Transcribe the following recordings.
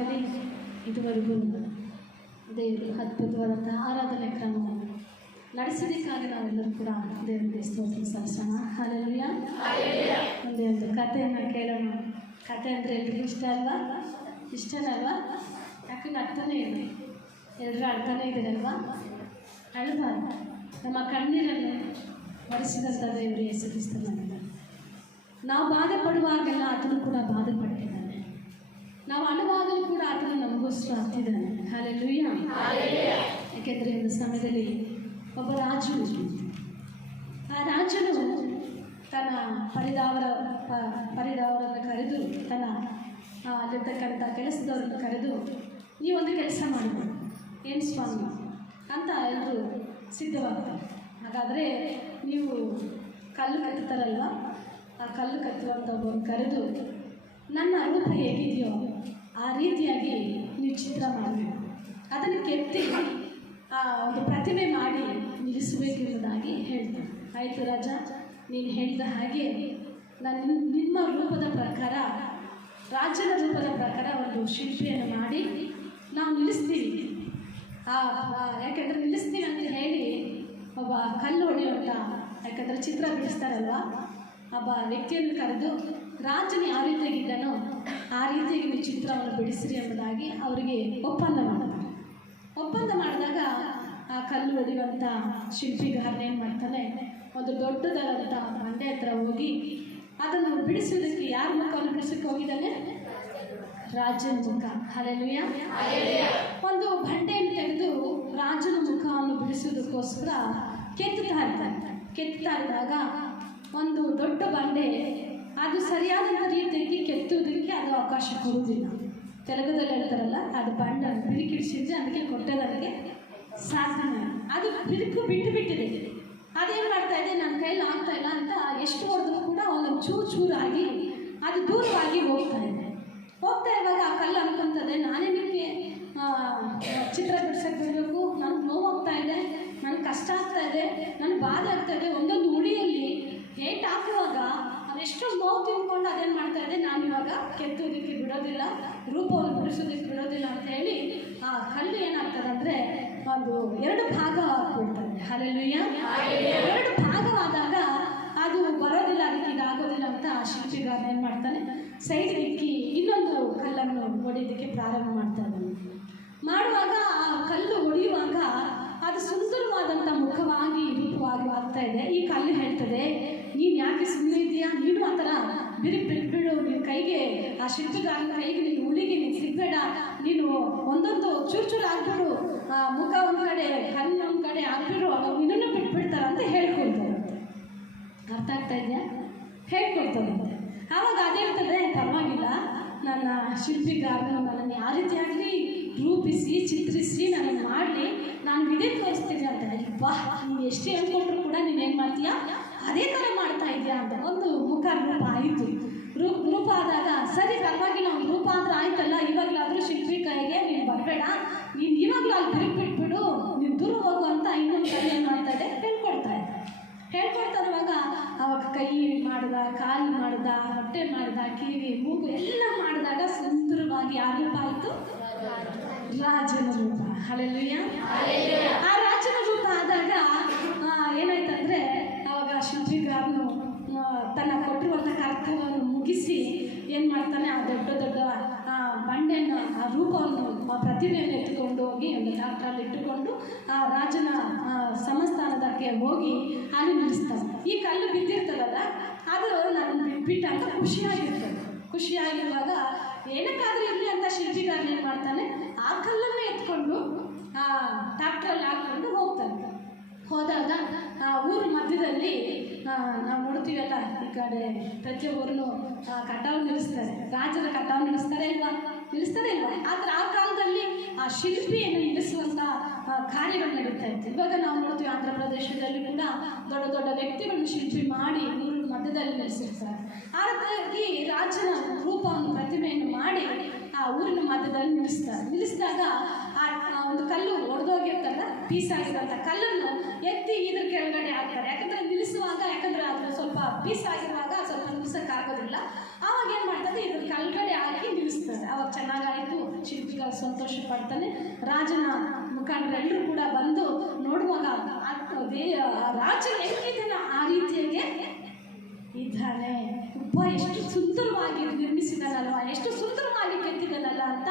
ವಾಕ್ಯದಲ್ಲಿ ಇದುವರೆಗೂ ದೇವರು ಅದ್ಭುತವಾದಂಥ ಆರಾಧನೆ ಕ್ರಮವನ್ನು ನಡೆಸೋದಕ್ಕಾಗಿ ನಾವೆಲ್ಲರೂ ಕೂಡ ದೇವರಿಗೆ ಸ್ತೋತ್ರ ಸಲ್ಲಿಸೋಣ. ಹಲ್ಲೆಲೂಯಾ. ಒಂದೇ ಒಂದು ಕಥೆಯನ್ನು ಕೇಳೋಣ. ಕಥೆ ಅಂದರೆ ಎಲ್ರಿಗೂ ಇಷ್ಟ ಅಲ್ವಾ? ಇಷ್ಟನಲ್ವಾ? ಯಾಕಂದ್ರೆ ಅರ್ಥನೇ ಇದೆ, ಎಲ್ಲರೂ ಅರ್ಥನೇ ಇದ್ದೀರಲ್ವಾ? ಅಳಬಾರ್ದು. ನಮ್ಮ ಕಣ್ಣೀರನ್ನು ಒರೆಸಿದಂಥ ದೇವರು ಯೇಸು ಕ್ರಿಸ್ತನಾಗಿದ್ದಾನೆ. ನಾವು ಬಾಧೆ ಪಡುವಾಗೆಲ್ಲ ಆತನು ಕೂಡ ಬಾಧೆ ಪಟ್ಟಿದ್ದಾನೆ. ನಾವು ಅಳುವಾಗಲೂ ಕೂಡ ಆತನು ನಮಗೋಸ್ಕರ ಹತ್ತಿದ್ದಾನೆ. ಹಲ್ಲೆಲೂಯಾ. ಯಾಕೆಂದರೆ ಒಂದು ಸಮಯದಲ್ಲಿ ಒಬ್ಬ ರಾಜು, ಆ ರಾಜನು ತನ್ನ ಪರಿದಾವರನ್ನು ಕರೆದು, ತನ್ನ ಅಲ್ಲಿರ್ತಕ್ಕಂಥ ಕೆಲಸದವರನ್ನು ಕರೆದು, ನೀವೊಂದು ಕೆಲಸ ಮಾಡಬೇಕು. ಏನು ಸ್ವಾಮಿ ಅಂತ ಎಲ್ಲರೂ ಸಿದ್ಧವಾಗ್ತಾರೆ. ಹಾಗಾದರೆ ನೀವು ಕಲ್ಲು ಕತ್ತುತ್ತಾರಲ್ವ, ಆ ಕಲ್ಲು ಕತ್ತುವಂಥ ಒಬ್ಬರು ಕರೆದು, ನನ್ನ ರೂಪ ಹೇಗಿದೆಯೋ ಆ ರೀತಿಯಾಗಿ ನೀವು ಚಿತ್ರ ಮಾಡಬೇಕು, ಅದನ್ನು ಕೆತ್ತಿ ಒಂದು ಪ್ರತಿಮೆ ಮಾಡಿ ನಿಲ್ಲಿಸಬೇಕೆಂಬುದಾಗಿ ಹೇಳ್ತಾರೆ. ಆಯಿತು ರಾಜ, ನೀನು ಹೇಳಿದ ಹಾಗೆ ನಾನು ನಿಮ್ಮ ರೂಪದ ಪ್ರಕಾರ, ರಾಜನ ರೂಪದ ಪ್ರಕಾರ ಒಂದು ಶಿಲ್ಪಿಯನ್ನು ಮಾಡಿ ನಾವು ನಿಲ್ಲಿಸ್ತೀವಿ. ಯಾಕೆಂದರೆ ನಿಲ್ಲಿಸ್ತೀವಿ ಅಂತ ಹೇಳಿ ಒಬ್ಬ ಕಲ್ಲು ಹೊಡೆಯುವಂಥ, ಯಾಕಂದರೆ ಚಿತ್ರ ಬಿಡಿಸ್ತಾರಲ್ವ, ಒಬ್ಬ ವ್ಯಕ್ತಿಯನ್ನು ಕರೆದು ರಾಜನು ಯಾವ ರೀತಿಯಾಗಿದ್ದಾನೋ ಆ ರೀತಿಯಾಗಿ ನೀವು ಚಿತ್ರವನ್ನು ಬಿಡಿಸ್ರಿ ಎಂಬುದಾಗಿ ಅವರಿಗೆ ಒಪ್ಪಂದ ಮಾಡ್ತಾರೆ. ಒಪ್ಪಂದ ಮಾಡಿದಾಗ ಆ ಕಲ್ಲು ಹೊಡೆಯುವಂಥ ಶಿಲ್ಪಿಗಾರನ ಏನು ಮಾಡ್ತಾನೆ, ಒಂದು ದೊಡ್ಡದಾದಂಥ ಬಂಡೆ ಹತ್ರ ಹೋಗಿ ಅದನ್ನು ಬಿಡಿಸೋದಕ್ಕೆ ಯಾರ ಮುಖವನ್ನು ಬಿಡಿಸೋಕ್ಕೆ ಹೋಗಿದ್ದಾನೆ? ರಾಜನ ಮುಖ. ಹಲ್ಲೆಲೂಯಾ. ಒಂದು ಬಂಡೆಯನ್ನು ತೆಗೆದು ರಾಜನ ಮುಖವನ್ನು ಬಿಡಿಸೋದಕ್ಕೋಸ್ಕರ ಕೆತ್ತುತ್ತಾ ಇದ್ದಾಗ ಒಂದು ದೊಡ್ಡ ಬಂಡೆ ಅದು ಸರಿಯಾದ ರೀತಿಯಾಗಿ ಕೆತ್ತುವುದಕ್ಕೆ ಅದು ಅವಕಾಶ ಕೊಡುವುದಿಲ್ಲ. ತೆಲುಗುದಲ್ಲಿ ಹೇಳ್ತಾರಲ್ಲ, ಅದು ಬಂಡ ಬಿರುಕಿಡಿಸಿದ್ರೆ ಅದಕ್ಕೆ ಕೊಟ್ಟದಕ್ಕೆ ಸಾಧ್ಯ, ಅದು ಬಿರುಕು ಬಿಟ್ಟಿದೆ. ಅದೇನು ಮಾಡ್ತಾ ಇದೆ, ನನ್ನ ಕೈಯಲ್ಲಿ ಆಗ್ತಾ ಇಲ್ಲ ಅಂತ ಎಷ್ಟು ಹೊಡೆದ್ರೂ ಕೂಡ ಒಂದು ಚೂರಾಗಿ ಅದು ದೂರವಾಗಿ ಹೋಗ್ತಾ ಇರುವಾಗ ಆ ಕಲ್ಲು ಅನ್ಕೊತದೆ, ನಾನೇ ನಿಮಗೆ ಚಿತ್ರ ಬಿಡ್ಸಕ್ಕೆ ಬಿಡಬೇಕು, ನನಗೆ ನೋವಾಗ್ತಾ ಇದೆ, ನನಗೆ ಕಷ್ಟ ಆಗ್ತಾ ಇದೆ, ನನಗೆ ಬಾಧೆ ಆಗ್ತಾ ಇದೆ. ಒಂದೊಂದು ಉಳಿಯಲ್ಲಿ ಏಟ್ ಹಾಕುವಾಗ ಅದೆಷ್ಟೋ ನೋವು ತಿಳ್ಕೊಂಡು ಅದೇನು ಮಾಡ್ತಾ ಇದೆ, ನಾನು ಇವಾಗ ಕೆತ್ತೋದಕ್ಕೆ ಬಿಡೋದಿಲ್ಲ, ರೂಪವನ್ನು ಬಿಡಿಸೋದಕ್ಕೆ ಬಿಡೋದಿಲ್ಲ ಅಂತ ಹೇಳಿ ಆ ಕಲ್ಲು ಏನಾಗ್ತದೆ ಅಂದರೆ ಒಂದು 2 ಭಾಗ ಆಗ್ಬಿಡ್ತದೆ. ಹಲ್ಲೆಲೂಯಾ. 2 ಭಾಗವಾದಾಗ ಅದು ಬರೋದಿಲ್ಲ, ಅದಕ್ಕೆ ಇದಾಗೋದಿಲ್ಲ ಅಂತ ಆ ಶಿಲ್ಪಿಗಾರ ಏನು ಮಾಡ್ತಾನೆ, ಸೈಡ್ ಇಕ್ಕಿ ಇನ್ನೊಂದು ಕಲ್ಲನ್ನು ಹೊಡೆಯೋದಕ್ಕೆ ಪ್ರಾರಂಭ ಮಾಡ್ತಾನೆ. ಮಾಡುವಾಗ ಆ ಕಲ್ಲು ಹೊಡೆಯುವಾಗ ಅದು ಸುಂದರವಾದಂಥ ಮುಖವಾಗಿ ರೂಪವಾಗಿ ಆಗ್ತಾ ಇದೆ. ಈ ಕಲ್ಲು ಹೇಳ್ತದೆ, ನೀನು ಯಾಕೆ ಸುಮ್ಮನೆ ಇದೆಯಾ, ನೀನು ಆ ಥರ ಬಿಟ್ಬಿಡು, ನಿನ್ನ ಕೈಗೆ, ಆ ಶಿಲ್ಪಿಗಾರನ ಕೈಗೆ ನೀನು ಹುಲಿಗೆ ನೀನು ಸಿಗಬೇಡ, ನೀನು ಒಂದೊಂದು ಚೂರು ಆಗ್ಬಿಡು, ಮುಖ ಒಂದು ಕಡೆ ಕಣ್ಣು ಒಂದು ಕಡೆ ಆಗ್ಬಿಡು, ಅವಾಗ ನಿನ್ನನ್ನು ಬಿಟ್ಬಿಡ್ತಾರೆ ಅಂತ ಹೇಳ್ಕೊಳ್ತಾರಂತೆ. ಅರ್ಥ ಆಗ್ತಾ ಇದೆಯಾ? ಹೇಳ್ಕೊಡ್ತಾರಂತೆ. ಆವಾಗ ಅದೇಳ್ತದೆ, ಪರವಾಗಿಲ್ಲ, ನನ್ನ ಶಿಲ್ಪಿಗಾರನು ನನ್ನನ್ನು ಯಾವ ರೀತಿಯಾಗಲಿ ರೂಪಿಸಿ ಚಿತ್ರಿಸಿ ನನಗೆ ಮಾಡಲಿ, ನಾನು ವಿಧಿ ತೋರಿಸ್ತೀನಿ ಅಂತ. ಬಾ, ನೀನು ಎಷ್ಟು ಹೇಳ್ಕೊಟ್ರು ಕೂಡ ನೀನೇನು ಮಾಡ್ತೀಯಾ, ಅದೇ ಥರ ಮಾಡ್ತಾ ಇದೆಯಾ ಅಂತ ಒಂದು ಮುಖ ರೂಪ ಆಯಿತು. ರೂಪ ಆದಾಗ ಸರಿ ಪರವಾಗಿಲ್ಲ, ಒಂದು ರೂಪ ಅಂದ್ರೆ ಆಯ್ತಲ್ಲ, ಇವಾಗಲಾದರೂ ಶಿಲ್ಪಿ ಕೈಗೆ ನೀನು ಬರಬೇಡ, ನೀನು ಇವಾಗಲೂ ಅಲ್ಲಿ ಬಿಟ್ಬಿಡು, ನೀನು ದೂರ ಹೋಗು ಅಂತ ಇನ್ನೊಂದು ಕೈ ಏನು ಮಾಡ್ತಾ ಇದೆ, ಹೇಳ್ಕೊಡ್ತಾ ಇರುವಾಗ ಅವಾಗ ಕೈ ಮಾಡ್ದ, ಕಾಲು ಮಾಡ್ದ, ಹೊಟ್ಟೆ ಮಾಡ್ದ, ಕಿವಿ ಮೂಗು ಎಲ್ಲ ಮಾಡಿದಾಗ ಸುಂದರವಾಗಿ ಆ ರೂಪ ಆಯಿತು, ರಾಜನ ರೂಪ. ಹಲ್ಲೆಲೂಯಾ. ಆ ರಾಜನ ರೂಪ ಆದಾಗ ಏನಾಯ್ತಂದರೆ ಅವಾಗ ಶಿಲ್ಪಿಗಾರನು ತನ್ನ ಕೊಟ್ಟಿರುವಂಥ ಕರ್ತವ್ಯವನ್ನು ಮುಗಿಸಿ ಏನು ಮಾಡ್ತಾನೆ, ಆ ದೊಡ್ಡ ಬಂಡೆಯನ್ನು, ಆ ರೂಪವನ್ನು, ಆ ಪ್ರತಿಭೆಯನ್ನು ಎತ್ತುಕೊಂಡು ಹೋಗಿ ಒಂದು ಟ್ರಾಕ್ಟ್ರಲ್ಲಿ ಇಟ್ಟುಕೊಂಡು ಆ ರಾಜನ ಸಂಸ್ಥಾನದಕ್ಕೆ ಹೋಗಿ ಅಲ್ಲಿ ನಿಲ್ಲಿಸ್ತಾನೆ. ಈ ಕಲ್ಲು ಬಿದ್ದಿರ್ತದಲ್ಲ, ಅದು ನಾನು ಬಿಟ್ಟ ಅಂತ ಖುಷಿಯಾಗಿರುವಾಗ ಏನಕ್ಕಾದರೂ ಇರಲಿ ಅಂತ ಶಿಲ್ಪಿಗಾರನ ಏನು ಮಾಡ್ತಾನೆ, ಆ ಕಲ್ಲನ್ನೇ ಎತ್ಕೊಂಡು ಆ ಟ್ರಾಕ್ಟ್ರಲ್ಲಿ ಹಾಕ್ಕೊಂಡು ಹೋದಾಗ ಆ ಊರ ಮಧ್ಯದಲ್ಲಿ ನಾವು ನೋಡ್ತೀವಲ್ಲ, ಈ ಕಡೆ ಪ್ರತಿಯೊಬ್ಬರೂ ಕಟಾವು ನಿಲ್ಲಿಸ್ತಾರೆ, ರಾಜರ ಕಟಾವು ನಿಲ್ಲಿಸ್ತಾರೆ ಇಲ್ವಾ? ಆದರೆ ಆ ಕಾಲದಲ್ಲಿ ಆ ಶಿಲ್ಪಿಯನ್ನು ನಿಲ್ಲಿಸುವಂಥ ಕಾರ್ಯಗಳು ನಡೀತಾ ಇತ್ತು. ಇವಾಗ ನಾವು ನೋಡ್ತೀವಿ ಆಂಧ್ರ ಪ್ರದೇಶದಲ್ಲಿ ಕೂಡ ದೊಡ್ಡ ವ್ಯಕ್ತಿಗಳನ್ನು ಶಿಲ್ಪಿ ಮಾಡಿ ಊರ ಮಧ್ಯದಲ್ಲಿ ನಿಲ್ಲಿಸಿರ್ತಾರೆ. ಹಾಗಾಗಿ ರಾಜನ ರೂಪವನ್ನು ಪ್ರತಿಮೆಯನ್ನು ಮಾಡಿ ಆ ಊರಿನ ಮಧ್ಯದಲ್ಲಿ ನಿಲ್ಲಿಸಿದಾಗ ಆ ಒಂದು ಕಲ್ಲು ಒಡೆದೋಗಿರ್ತಲ್ಲ, ಪೀಸ್ ಆಗಿರೋಂಥ ಕಲ್ಲನ್ನು ಎತ್ತಿ ಇದ್ರ ಕೆಳಗಡೆ ಹಾಕ್ತಾರೆ. ಯಾಕಂದರೆ ನಿಲ್ಲಿಸುವಾಗ, ಯಾಕಂದರೆ ಅದು ಸ್ವಲ್ಪ ಪೀಸ್ ಆಗಿರುವಾಗ ಸ್ವಲ್ಪ ನಿಲ್ಲಿಸೋಕ್ಕಾಗೋದಿಲ್ಲ. ಆವಾಗ ಏನು ಮಾಡ್ತಾರೆ, ಇದ್ರ ಕೆಳಗಡೆ ಹಾಕಿ ನಿಲ್ಲಿಸ್ತಾರೆ. ಅವಾಗ ಚೆನ್ನಾಗಾಯಿತು, ಸಂತೋಷ ಪಡ್ತಾನೆ. ರಾಜನ ಮುಖಂಡರೆಲ್ಲರೂ ಕೂಡ ಬಂದು ನೋಡುವಾಗ ರಾಜ ಹೆಂಗಿದ್ದಾನೆ ಆ ರೀತಿಯಾಗಿ ಇದ್ದಾನೆ, ಒಬ್ಬ ಎಷ್ಟು ಸುಂದರವಾಗಿ ನಿರ್ಮಿಸಿದಾನಲ್ವ, ಎಷ್ಟು ಸುಂದರವಾಗಿ ಕೆತ್ತಿದಾನಲ್ಲ ಅಂತ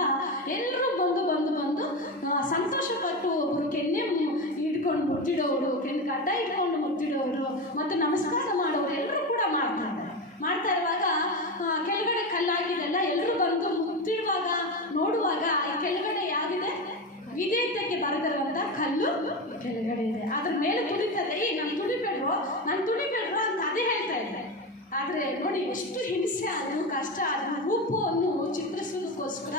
ಎಲ್ಲರೂ ಬಂದು ಬಂದು ಬಂದು ಸಂತೋಷಪಟ್ಟು ಒಬ್ಬರು ಕೆನ್ನೆ ಹಿಡ್ಕೊಂಡು ಮುತ್ತಿಡೋರು, ಗಡ್ಡ ಇಟ್ಕೊಂಡು ಮುತ್ತಿಡೋರು ಮತ್ತು ನಮಸ್ಕಾರ ಮಾಡೋರು ಎಲ್ಲರೂ ಕೂಡ ಮಾಡ್ತಾ ಇರುವಾಗ ಕೆಳಗಡೆ ಕಲ್ಲಾಗಿದೆಲ್ಲ ಎಲ್ಲರೂ ಬಂದು ಮುತ್ತಿಡುವಾಗ ನೋಡುವಾಗ ಈ ಕೆಳಗಡೆ ಯಾವಿದೆ, ವಿಧೇಯತೆಗೆ ಬರೆದಿರುವಂಥ ಕಲ್ಲು ಕೆಳಗಡೆ ಇದೆ. ಅದ್ರ ಮೇಲೆ ತುಳಿತದೆ, ನಾನು ತುಳಿಬೇಡ್ರು ಅಂತ ಅದೇ ಹೇಳ್ತಾ ಇದ್ದೆ. ಆದರೆ ನೋಡಿ ಎಷ್ಟು ಹಿಂಸೆ ಆದರೂ ಕಷ್ಟ, ಅದರ ರೂಪವನ್ನು ಚಿತ್ರಿಸೋದಕ್ಕೋಸ್ಕರ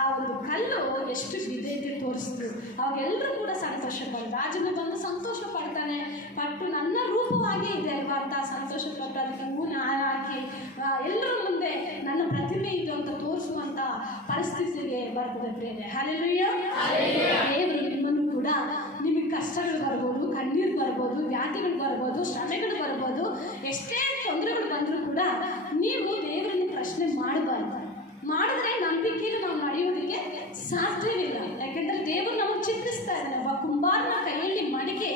ಆ ಒಂದು ಕಲ್ಲು ಎಷ್ಟು ವಿಧೇಯತೆ ತೋರಿಸಿದ್ರು. ಅವಾಗೆಲ್ಲರೂ ಕೂಡ ಸಂತೋಷ ಪಡ್ತಾರೆ. ರಾಜನು ಬಂದು ಸಂತೋಷ ಪಡ್ತಾನೆ, ಪಟ್ಟು ನನ್ನ ರೂಪವಾಗೇ ಇದೆ ಅಲ್ವಾ ಅಂತ ಸಂತೋಷ ಪಟ್ಟು ಅದಕ್ಕೆ ಹೂನ ಹಾಕಿ ಎಲ್ಲರ ಮುಂದೆ ನನ್ನ ಪ್ರತಿಮೆ ಇದು ಅಂತ ತೋರಿಸುವಂಥ ಪರಿಸ್ಥಿತಿಗೆ ಬರ್ತದೆ ಪ್ರೇರೆ. ಹಲ್ಲೆಲೂಯ. ದೇವರು ನಿಮ್ಮನ್ನು ಕೂಡ, ನಿಮಗೆ ಕಷ್ಟಗಳು ಬರ್ಬೋದು, ಕಣ್ಣೀರು ಬರ್ಬೋದು, ವ್ಯಾಧಿಗಳು ಬರ್ಬೋದು, ಶ್ರಮೆಗಳು ಬರ್ಬೋದು, ಎಷ್ಟೇ ತೊಂದರೆಗಳು ಬಂದರೂ ಕೂಡ ನೀವು ದೇವರನ್ನು ಪ್ರಶ್ನೆ ಮಾಡಬಾರ್ದು. ಮಾಡಿದ್ರೆ ನಂಬಿಕೆಯನ್ನು ನಾವು ನಡೆಯೋದಕ್ಕೆ ಸಾಧ್ಯವಿಲ್ಲ. ಯಾಕೆಂದರೆ ದೇವರು ನಮಗೆ ಚಿತ್ರಿಸ್ತಾ ಇದ್ದಾನೆ. ಒಬ್ಬ ಕುಂಬಾರನ ಕೈಯಲ್ಲಿ ಮಡಿಕೆ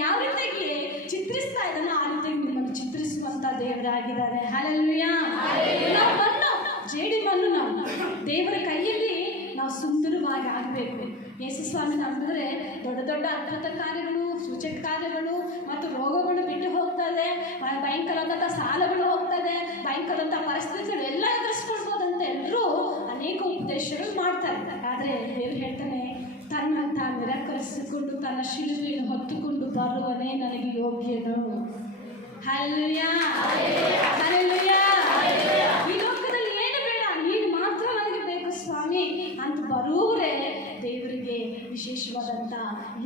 ಯಾವ ರೀತಿಯಾಗಿ ಚಿತ್ರಿಸ್ತಾ ಇದ್ದಾನೋ ಆ ರೀತಿಯಾಗಿ ನಿಮ್ಮನ್ನು ಚಿತ್ರಿಸುವಂಥ ದೇವರಾಗಿದ್ದಾರೆ. ಹಲ್ಲೆಲೂಯ. ನಾವು ಮಣ್ಣು, ಜೇಡಿ ಮಣ್ಣು, ನಾವು ದೇವರ ಕೈಯಲ್ಲಿ ನಾವು ಸುಂದರವಾಗಿ ಆಗಬೇಕು. ಯೇಸು ಸ್ವಾಮಿ ನಂಬಿದ್ರೆ ದೊಡ್ಡ ದೊಡ್ಡ ಅದ್ಭುತ ಕಾರ್ಯಗಳು, ಸೂಚಕ ಕಾರ್ಯಗಳು ಮತ್ತು ರೋಗಗಳು ಬಿಟ್ಟು ಹೋಗ್ತದೆ, ಭಯಂಕರವಾದಂಥ ಸಾಲಗಳು ಹೋಗ್ತದೆ, ಭಯಂಕರವಾದಂಥ ಪರಿಸ್ಥಿತಿಗಳು ಎಲ್ಲ ಎದುರಿಸ್ಕೊಳ್ಬೋದಂತ ಎಲ್ಲರೂ ಅನೇಕ ಉಪದೇಶಗಳು ಮಾಡ್ತಾರೆ. ಆದರೆ ದೇವರು ಹೇಳ್ತಾನೆ, ತನ್ನನ್ನು ತಾನು ನಿರಾಕರಿಸಿಕೊಂಡು ತನ್ನ ಶಿಲುಬೆಯನ್ನು ಹೊತ್ತುಕೊಂಡು ಬರುವನೇ ನನಗೆ ಯೋಗ್ಯನು. ಹಲ್ಲೆಲೂಯ. ಹಲ್ಲೆಲೂಯ. ಈ ಲೋಕದಲ್ಲಿ ಏನು ಬೇಡ, ನೀನು ಮಾತ್ರ ನನಗೆ ಬೇಕು ಸ್ವಾಮಿ ಅಂತ ಬರುವವರೇ ದೇವರಿಗೆ ವಿಶೇಷವಾದಂಥ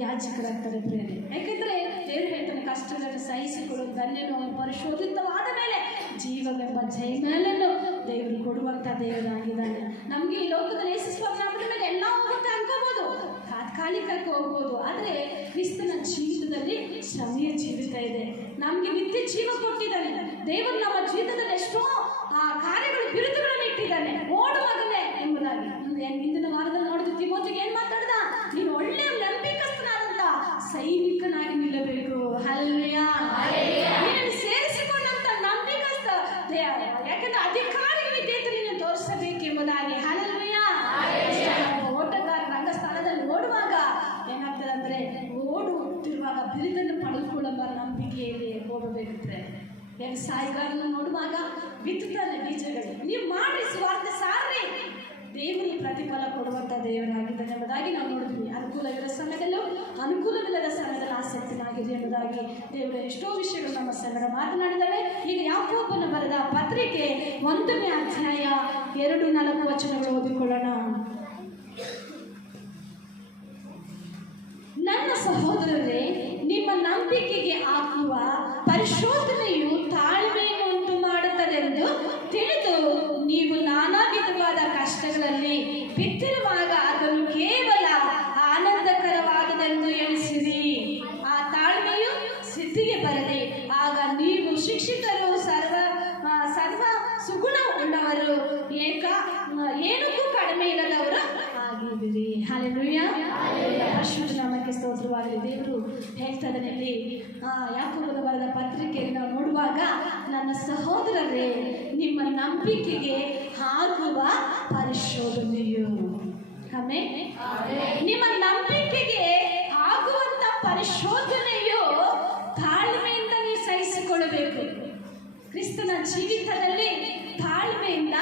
ಯಾಜಕರಾಗ್ತಾರೆ ಪ್ರೇರೆ. ಯಾಕೆಂದರೆ ದೇವರು ಹೇಳ್ತಾನೆ, ಕಷ್ಟಗಳನ್ನು ಸಹಿಸಿಕೊಳ್ಳೋ ಧನ್ಯನು ಪರಿಶೋಧಿತವಾದ ಮೇಲೆ ಜೀವವೆಂಬ ಜಯಮೇಲನ್ನು ದೇವರು ಕೊಡುವಂಥ ದೇವರಾಗಿದ್ದಾನೆ. ನಮಗೆ ಈ ಲೋಕದಲ್ಲಿ ಯೇಸು ಸ್ವಾಮಿ ನಂಬಿದ ಮೇಲೆ ಎಲ್ಲ ಹೋಗುತ್ತೆ ಅನ್ಕೋಬೋದು, ತಾತ್ಕಾಲಿಕಕ್ಕೆ ಹೋಗ್ಬೋದು. ಆದರೆ ಕ್ರಿಸ್ತನ ಜೀವಿತದಲ್ಲಿ ಶ್ರಮೆಯ ಜೀವಿತ ಇದೆ. ನಮಗೆ ನಿತ್ಯ ಜೀವ ಕೊಟ್ಟಿದ್ದಾನೆ ದೇವರು. ನಮ್ಮ ಜೀವಿತದಲ್ಲಿ ಎಷ್ಟೋ ಕಾರ್ಯಗಳು, ಬಿರುದುಗಳನ್ನು ಇಟ್ಟಿದ್ದಾನೆ. ಓಡು ಮಗನೇ ಎಂಬುದಾಗಿ ಹಿಂದಿನ ವಾರದಲ್ಲಿ ನೋಡಿದ ತಿಮೋತಿಗೆ ಏನು ಮಾತಾಡ್ದ, ನೀನು ಒಳ್ಳೆಯ ನಂಬಿಕಸ್ಥನಾದಂಥ ಸೈನಿಕನಾಗಿ ನಿಲ್ಲಬೇಕು. ಹಲ್ಲೆಲೂಯ. ನೀನು ಸೇರಿಸಿಕೊಂಡಂಥ ನಂಬಿಕಸ್ಥ, ಯಾಕಂದ್ರೆ ಅಧಿಕಾರಿ ವಿಧೇಯತೆಯನ್ನು ತೋರಿಸಬೇಕೆಂಬುದಾಗಿ. ಹಲ್ಲೆಲೂಯ. ಓಟಗಾರ ರಂಗಸ್ಥಾನದಲ್ಲಿ ಓಡುವಾಗ ಏನಾಗ್ತದೆ ಅಂದರೆ, ಓಡುತ್ತಿರುವಾಗ ಬಿರುದನ್ನು ಪಡೆದುಕೊಳ್ಳುವ ನಂಬಿಕೆಯಲ್ಲಿ ಹೋಗಬೇಕಂದ್ರೆ, ವ್ಯವಸಾಯಗಾರನ್ನು ನೋಡುವಾಗ ಬಿತ್ತುತ್ತಾನೆ ಬೀಜಗಳು, ನೀವು ಮಾಡಿ ಸ್ವಾರ್ಥ ಸಾರ್ರಿ, ದೇವರಿಗೆ ಪ್ರತಿಫಲ ಕೊಡುವಂಥ ದೇವರಾಗಿದ್ದಾನೆ ಎಂಬುದಾಗಿ ನಾವು ನೋಡಿದ್ವಿ. ಅನುಕೂಲವಿರೋ ಸಮಯದಲ್ಲೂ ಅನುಕೂಲವಿಲ್ಲದ ಸಮಯದಲ್ಲಿ ಆಸಕ್ತನಾಗಿದೆ ಎಂಬುದಾಗಿ ದೇವರು ಎಷ್ಟೋ ವಿಷಯಗಳು ನಮ್ಮ ಸಂಗಡ ಮಾತನಾಡಿದ್ದಾವೆ. ಈಗ ಯಾಕೋಬನ ಬರೆದ ಪತ್ರಿಕೆ 1ನೇ ಅಧ್ಯಾಯ 2-4 ವಚನಗಳು ಓದಿಕೊಳ್ಳೋಣ. ನನ್ನ ಸಹೋದರರೇ, ನಿಮ್ಮ ನಂಬಿಕೆಗೆ ಹಾಕುವ ಪರಿಶೋಧನೆಯು ತಾಳ್ಮೆಯನ್ನು ಉಂಟು ಮಾಡುತ್ತದೆಂದು ತಿಳಿದು ನೀವು ನಾನಾ ವಿಧವಾದ ಕಷ್ಟಗಳಲ್ಲಿ ಬಿದ್ದಿರುವಾಗ ಅದನ್ನು ಕೇವಲ ಆನಂದಕರವಾದದೆಂದು ಎಣಿಸಿರಿ. ಆ ತಾಳ್ಮೆಯು ಸಿದ್ಧಿಗೆ ಬರಲಿ, ಆಗ ನೀವು ಶಿಕ್ಷಿತರು, ಸರ್ವ ಸುಗುಣ ಉಳ್ಳವರು, ಏನಕ್ಕೂ ಕಡಿಮೆ ಇಲ್ಲದವರು ಆಗಿದ್ದೀರಿ. ಹಲ್ಲೆಲೂಯ. ಪರಿಶುದ್ಧ ನಾಮಕ್ಕೆ ಸ್ತೋತ್ರವಾಗಲಿ. ದೇವರು ಹೇಳ್ತಾ ಇದ್ದಾನೆ ಇಲ್ಲಿ ಯಾಕೋಬನ ಬರೆದ ಪತ್ರಿಕೆಯಲ್ಲಿ ನಾವು ನೋಡುವಾಗ, ನನ್ನ ಸಹೋದರರೇ, ನಿಮ್ಮ ನಂಬಿಕೆಗೆ ಆಗುವ ಪರಿಶೋಧನೆಯು, ನಿಮ್ಮ ನಂಬಿಕೆಗೆ ಆಗುವಂತ ಪರಿಶೋಧನೆಯು ತಾಳ್ಮೆಯಿಂದ ನೀವು ಸಹಿಸಿಕೊಳ್ಳಬೇಕು. ಕ್ರಿಸ್ತನ ಜೀವಿತದಲ್ಲಿ ತಾಳ್ಮೆಯಿಂದ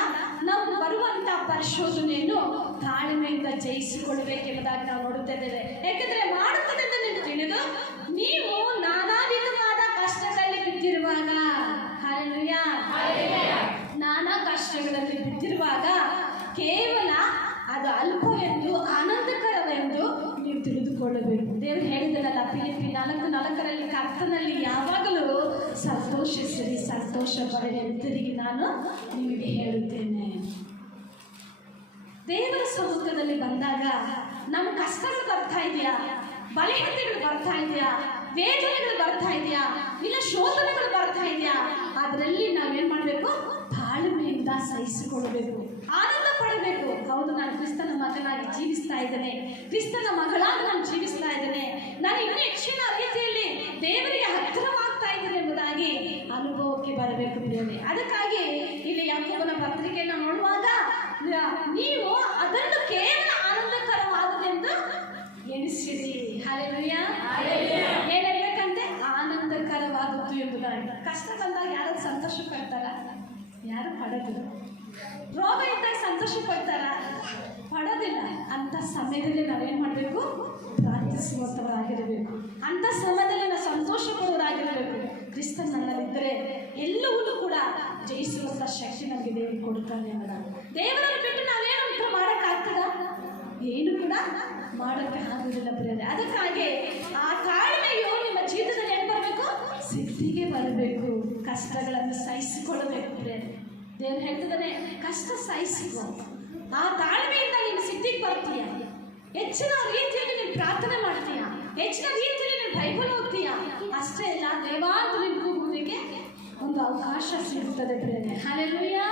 ನಾವು ಬರುವಂತ ಪರಿಶೋಧನೆಯನ್ನು ತಾಳ್ಮೆಯಿಂದ ಜಯಿಸಿಕೊಳ್ಳಬೇಕೆಂಬುದಾಗಿ ನಾವು ನೋಡುತ್ತಿದ್ದೇವೆ. ಯಾಕೆಂದರೆ ಮಾಡುತ್ತದೆ ಎಂದು ತಿಳಿದು ನೀವು ನಾನಾ ವಿಧವಾದ ಕಷ್ಟದಲ್ಲಿ ಬಿದ್ದಿರುವಾಗ, ಹಲ್ಲೆಲೂಯ, ನಾನಾ ಕಷ್ಟಗಳಲ್ಲಿ ಬಿದ್ದಿರುವಾಗ ಕೇವಲ ಅದು ಅಲ್ಪವೆಂದು ಆನಂದಕರವೆಂದು ನೀವು ತಿಳಿದುಕೊಳ್ಳಬೇಕು. ದೇವರು ಹೇಳಿದನಲ್ಲ ಫಿಲಿಪ್ಪಿ 4:4 ಕರ್ತನಲ್ಲಿ ಯಾವಾಗಲೂ ಸಂತೋಷಿಸಿರಿ, ಸಂತೋಷ ಪಡೆದ ತಿರುಗಿ ನಾನು ನಿಮಗೆ ಹೇಳುತ್ತೇನೆ. ದೇವರ ಸಮ್ಮುಖದಲ್ಲಿ ಬಂದಾಗ ನಮ್ಮ ಕಷ್ಟಗಳು ಬರ್ತಾ ಇದೆಯಾ, ಬಲಹೀನತೆಗಳು ಬರ್ತಾ ಇದೆಯಾ, ವೇದನೆಗಳು ಬರ್ತಾ ಇದೆಯಾ, ಇಲ್ಲ ಶೋಧನೆಗಳು ಬರ್ತಾ ಇದೆಯಾ, ಅದರಲ್ಲಿ ನಾವೇನು ಮಾಡಬೇಕು? ತಾಳ್ಮೆಯಿಂದ ಸಹಿಸಿಕೊಳ್ಳಬೇಕು, ಆನಂದ ಪಡಬೇಕು. ಹೌದು, ನಾನು ಕ್ರಿಸ್ತನ ಮಗನಾಗಿ ಜೀವಿ ಇದ್ದೇನೆ, ಕ್ರಿಸ್ತನ ಮಗಳಾಗಿ ನಾನು ಜೀವಿಸ್ತಾ ಇದ್ದೇನೆ, ನಾನು ಇನ್ನೂ ಹೆಚ್ಚಿನ ರೀತಿಯಲ್ಲಿ ದೇವರಿಗೆ ಹತ್ತಿರವಾಗ್ತಾ ಇದ್ದೇನೆ ಎಂಬುದಾಗಿ ಅನುಭವಕ್ಕೆ ಬರಬೇಕು ಪ್ರಿಯರೇ. ಅದಕ್ಕಾಗಿ ಇಲ್ಲಿ ಯಾಕೋಬನ ಪತ್ರಿಕೆಯನ್ನು ನೋಡುವಾಗ ನೀವು ಅದನ್ನು ಕೇವಲ ಆನಂದಕರವಾದದೆಂದು ಎಣಿಸಿರಿ. ಹಲ್ಲೆಲೂಯಾ. ಏನಿರ್ಬೇಕಂತೆ? ಆನಂದಕರವಾದದ್ದು ಎಂಬುದಾಗಿ. ಕಷ್ಟ ಬಂದಾಗ ಯಾರು ಸಂತೋಷ ಪಡ್ತಾರ? ಯಾರು ಪಡೋದಿಲ್ಲ. ರೋಗ ಇದ್ದಾಗ ಸಂತೋಷ ಪಡ್ತಾರ? ಪಡೋದಿಲ್ಲ. ಅಂಥ ಸಮಯದಲ್ಲಿ ನಾವೇನು ಮಾಡಬೇಕು? ಪ್ರಾರ್ಥಿಸುವಂಥವರಾಗಿರಬೇಕು. ಅಂಥ ಸಮಯದಲ್ಲಿ ನಾವು ಸಂತೋಷ ಪಡುವವರಾಗಿರಬೇಕು. ಕ್ರಿಸ್ತ ನನ್ನಲ್ಲಿದ್ದರೆ ಎಲ್ಲವನ್ನೂ ಕೂಡ ಜಯಿಸುವಂಥ ಶಕ್ತಿ ನಮಗೆ ದೇವರು ಕೊಡ್ತಾನೆ ಅನ್ನೋದು. ದೇವರನ್ನು ಬಿಟ್ಟು ನಾವೇನು ಉತ್ತರ ಮಾಡೋಕ್ಕಾಗ್ತದ? ಏನು ಕೂಡ ಮಾಡೋಕ್ಕೆ ಆಗುವುದಿಲ್ಲ ಪ್ರಿಯರೇ. ಅದಕ್ಕಾಗಿ ಆ ತಾಳ್ಮೆಯು ನಿಮ್ಮ ಜೀವಿತದಲ್ಲಿ ಏನು ಬರಬೇಕು? ಸಿದ್ಧಿಗೆ ಬರಬೇಕು. ಕಷ್ಟಗಳನ್ನು ಸಹಿಸಿಕೊಳ್ಳಬೇಕು ಪ್ರಿಯರೇ. ದೇವರು ಹೇಳ್ತಿದ್ದಾನೆ, ಕಷ್ಟ ಸಹಿಸಿಕೊ. ಆ ತಾಳ್ಮೆಯಿಂದ ನೀನು ಸಿದ್ಧಿಗೆ ಬರ್ತೀಯ. ಹೆಚ್ಚಿನ ರೀತಿಯಲ್ಲಿ ನೀನು ಪ್ರಾರ್ಥನೆ ಮಾಡ್ತೀಯ, ಹೆಚ್ಚಿನ ರೀತಿಯಲ್ಲಿ ನೀನು ಬೈಬಲ್ ಓದ್ತೀಯ. ಅಷ್ಟೇ ಅಲ್ಲ, ದೇವಾಂತ ನೀನು ಕೂಗುವುದಕ್ಕೆ ಒಂದು ಅವಕಾಶ ಸಿಗುತ್ತದೆ ಪ್ರಿಯರೇ. ಹಲ್ಲೆಲೂಯಾ.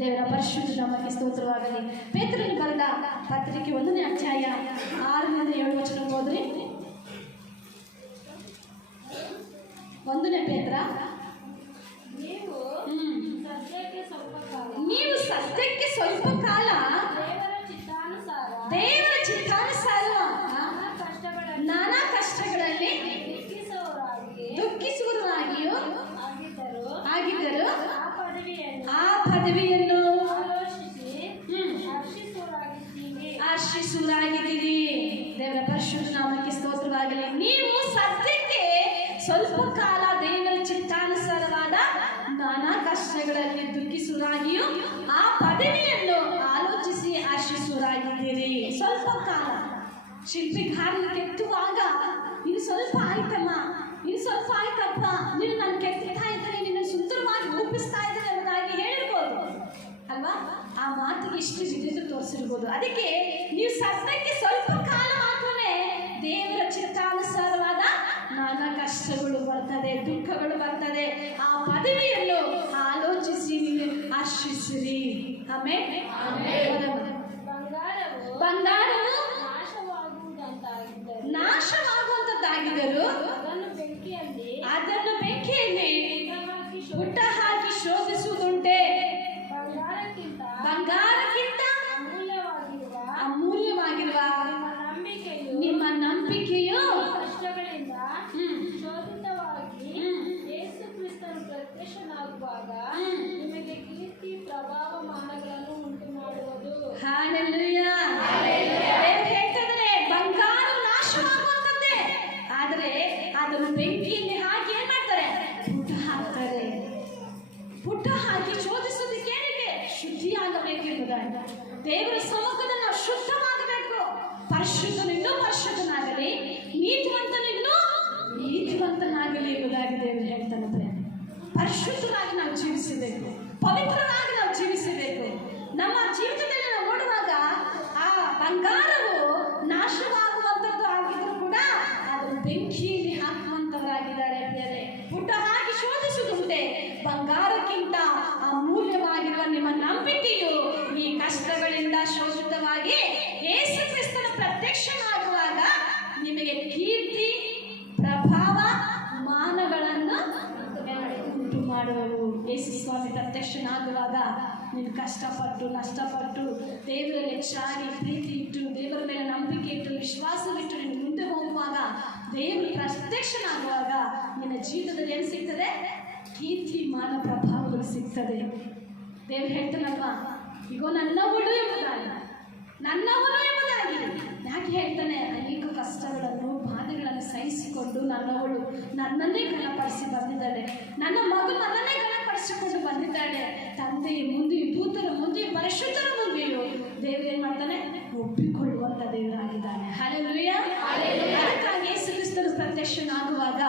ದೇವರ ಪರಿಶುದ್ಧ ನಾಮಕ್ಕೆ ಸ್ತೋತ್ರವಾಗಲಿ. ಪೇತ್ರನು ಬರೆದ ಪತ್ರಿಕೆ 1ನೇ ಅಧ್ಯಾಯ 6ರಿಂದ 7 ವಚನ ಹೋದ್ರಿ. 1ನೇ ಪೇತ್ರ, ನೀವು ಸತ್ಯಕ್ಕೆ ಸ್ವಲ್ಪ ಕಾಲ ದೇವರ ಚಿತ್ತಾನುಸಾರ ನಾನಾ ಕಷ್ಟಗಳಲ್ಲಿ ದುಃಖಿಸುವವರಾಗಿಯೂ ಆಗಿದ್ದರು ಆ ಪದವಿಯನ್ನು ಹರ್ಷಿಸುವರಾಗಿದ್ದೀರಿ. ದೇವರ ಪರಿಶುದ್ಧ ನಾಮಕ್ಕೆ ಸ್ತೋತ್ರವಾಗಲಿ. ನೀವು ಸತ್ಯಕ್ಕೆ ಸ್ವಲ್ಪ ಕಾಲ ದೇವರ ಚಿತ್ತಾನುಸಾರವಾದ ನಾನಾ ಕಷ್ಟಗಳಲ್ಲಿ ದುಃಖಿಸುವರಾಗಿಯೂ ಆ ಪದವಿಯನ್ನು ಆಲೋಚಿಸಿ ಹರ್ಷಿಸುವರಾಗಿದ್ದೀರಿ. ಸ್ವಲ್ಪ ಕಾಲ ಶಿಲ್ಪಿಗಾರನ ಕೆತ್ತುವಾಗ ಇನ್ನು ಸ್ವಲ್ಪ ಆಯ್ತಮ್ಮ, ಇನ್ನು ಸ್ವಲ್ಪ ಆಯ್ತಪ್ಪ, ನೀನು ನಾನು ಕೆತ್ತಾ ಇದ್ದೇನೆ, ನಿನ್ನ ಸುಂದರವಾಗಿ ರೂಪಿಸ್ತಾ ಇದ್ದೇನೆ ಅನ್ನೋದಾಗಿ ಹೇಳಿರ್ಬೋದು ಅಲ್ವಾ? ಆ ಮಾತಿಗೆ ಇಷ್ಟು ವಿಧೇಯತೆ ತೋರಿಸಿರ್ಬೋದು. ಅದಕ್ಕೆ ನೀವು ಸತ್ಯಕ್ಕೆ ಸ್ವಲ್ಪ ಕಾಲ ಮಾತ್ರನೇ ದೇವರ ಚಿತ್ತಾನುಸಾರವಾದ ನಾನಾ ಕಷ್ಟಗಳು ಬರ್ತದೆ, ದುಃಖಗಳು ಬರ್ತದೆ. ಆ ಪದವಿಯನ್ನು ಆಲೋಚಿಸಿ ನೀವು ಹರ್ಷಿಸಿರಿ. ಆಮೇಲೆ ಬಂಗಾರವು ನಾಶವಾಗುವಂಥದ್ದಾಗಿದ್ದರು ಅದನ್ನು ಬೆಂಕಿಯಲ್ಲಿ ಹುಟ್ಟ ಹಾಕಿ ಶೋಧಿಸುವುದುಂಟೆ. ಬಂಗಾರಕ್ಕಿಂತ ಅಮೂಲ್ಯವಾಗಿರುವ ನಿಮ್ಮ ನಂಬಿಕೆಯು ಕಷ್ಟಗಳಿಂದ ಶೋಧಿತವಾಗಿ ಯೇಸು ಕ್ರಿಸ್ತನು ಪ್ರತ್ಯಕ್ಷನಾಗುವಾಗ ನಿಮಗೆ ಕೀರ್ತಿ ಪ್ರಭಾವ ಮಾನಗಳನ್ನು ಉಂಟು ಮಾಡುವುದು. ಹಲ್ಲೆಲೂಯಾ. ಹೇಳ್ತಿದ್ರೆ ಬಂಗಾರ ನಾಶವಾಗುವಂಥದ್ದೇ, ಆದರೆ ಅದನ್ನು ಬೆಂಕಿಯಲ್ಲಿ ಹಾಕಿ ಏನ್ ಮಾಡ್ತಾರೆ? ಪುಟ್ಟ ಹಾಕ್ತಾರೆ. ಪುಟ್ಟ ಹಾಕಿ ಶೋಧಿಸೋದಕ್ಕೆ ಏನಿದೆ? ಶುದ್ಧಿಯಾಗಬೇಕೆಂಬುದಾಗಿ. ದೇವರ ಸಮ್ಮುಖದಲ್ಲಿ ನಾವು ಶುದ್ಧವಾಗಬೇಕು. ಪರಿಶುದ್ಧನಿನ್ನೂ ಪರಿಶುದ್ಧನಾಗಲಿ, ನೀತಿವಂತನಿನ್ನೂ ನೀತಿವಂತನಾಗಲಿ ಎಂಬುದಾಗಿ ದೇವರು ಹೇಳ್ತಾನೆ. ಪರಿಶುದ್ಧರಾಗಿ ನಾವು ಜೀವಿಸಬೇಕು, ಪವಿತ್ರರಾಗಿ ನಾವು ಜೀವಿಸಬೇಕು. ನಮ್ಮ ಜೀವಿತದಲ್ಲಿ ನಾವು ನೋಡುವಾಗ ಆ ಬಂಗಾರವು ನಾಶವಾಗುವಂಥದ್ದು ಆಗಿದ್ರು ಕೂಡ ಅದನ್ನು ಬೆಂಕಿಯಲ್ಲಿ ಹಾಕುವಂಥವರಾಗಿದ್ದಾರೆ ಪ್ರಿಯರೇ. ಪುಟ್ಟ ಹಾಕಿ ಶೋಧಿಸುವುದುಂಟೆ. ಬಂಗಾರಕ್ಕಿಂತ ಅಮೂಲ್ಯವಾಗಿರುವ ನಿಮ್ಮ ನಂಬಿಕೆಯು ಈ ಕಷ್ಟಗಳಿಂದ ಶೋಧಿತವಾಗಿ ಯೇಸು ಕ್ರಿಸ್ತನ ಪ್ರತ್ಯಕ್ಷನಾಗುವಾಗ ನಿಮಗೆ ಕೀರ್ತಿ ಪ್ರಭಾವ ಮಾನಗಳನ್ನು ಉಂಟು ಮಾಡುವರು. ಯೇಸು ಸ್ವಾಮಿ ಪ್ರತ್ಯಕ್ಷನಾಗುವಾಗ ನೀನು ನಷ್ಟಪಟ್ಟು ದೇವರಲ್ಲಿ ಹೆಚ್ಚಾಗಿ ಪ್ರೀತಿ ಇಟ್ಟು, ದೇವರ ಮೇಲೆ ನಂಬಿಕೆ ಇಟ್ಟು, ವಿಶ್ವಾಸವಿಟ್ಟು ನೀನು ಮುಂದೆ ಹೋಗುವಾಗ, ದೇವರು ಪ್ರತ್ಯಕ್ಷನಾಗುವಾಗ ನಿನ್ನ ಜೀವಿತದಲ್ಲಿ ಏನು ಸಿಗ್ತದೆ? ಕೀರ್ತಿ ಮಾನ ಪ್ರಭಾವಗಳು ಸಿಗ್ತದೆ. ದೇವರು ಹೇಳ್ತಾನಲ್ವಾ, ಈಗ ನನ್ನವಳು ಎಂಬುದಾಗಿ, ನನ್ನವನು ಎಂಬುದಾಗಿ ಯಾಕೆ ಹೇಳ್ತಾನೆ? ಅನೇಕ ಕಷ್ಟಗಳನ್ನು ಬಾಧೆಗಳನ್ನು ಸಹಿಸಿಕೊಂಡು ನನ್ನವಳು ನನ್ನನ್ನೇ ಘನಪಡಿಸಿ ಬಂದಿದ್ದಾಳೆ, ನನ್ನ ಮಗು ನನ್ನನ್ನೇ ಘನಪಡಿಸಿಕೊಂಡು ಬಂದಿದ್ದಾಳೆ. ತಂದೆಯ ಮುಂದೆಯೂ ದೂತರ ಮುಂದೆಯೂ ಪರಿಶುದ್ಧರ ಮುಂದೆಯೂ ದೇವರು ಏನು ಮಾಡ್ತಾನೆ? ಒಪ್ಪಿಕೊಳ್ಳುವಂಥ ದೇವರಾಗಿದ್ದಾನೆ. ಹಲ್ಲೆಲೂಯಾ. ಅದಕ್ಕಾಗಿ ಯೇಸು ಕ್ರಿಸ್ತನು ಪ್ರತ್ಯಕ್ಷನಾಗುವಾಗ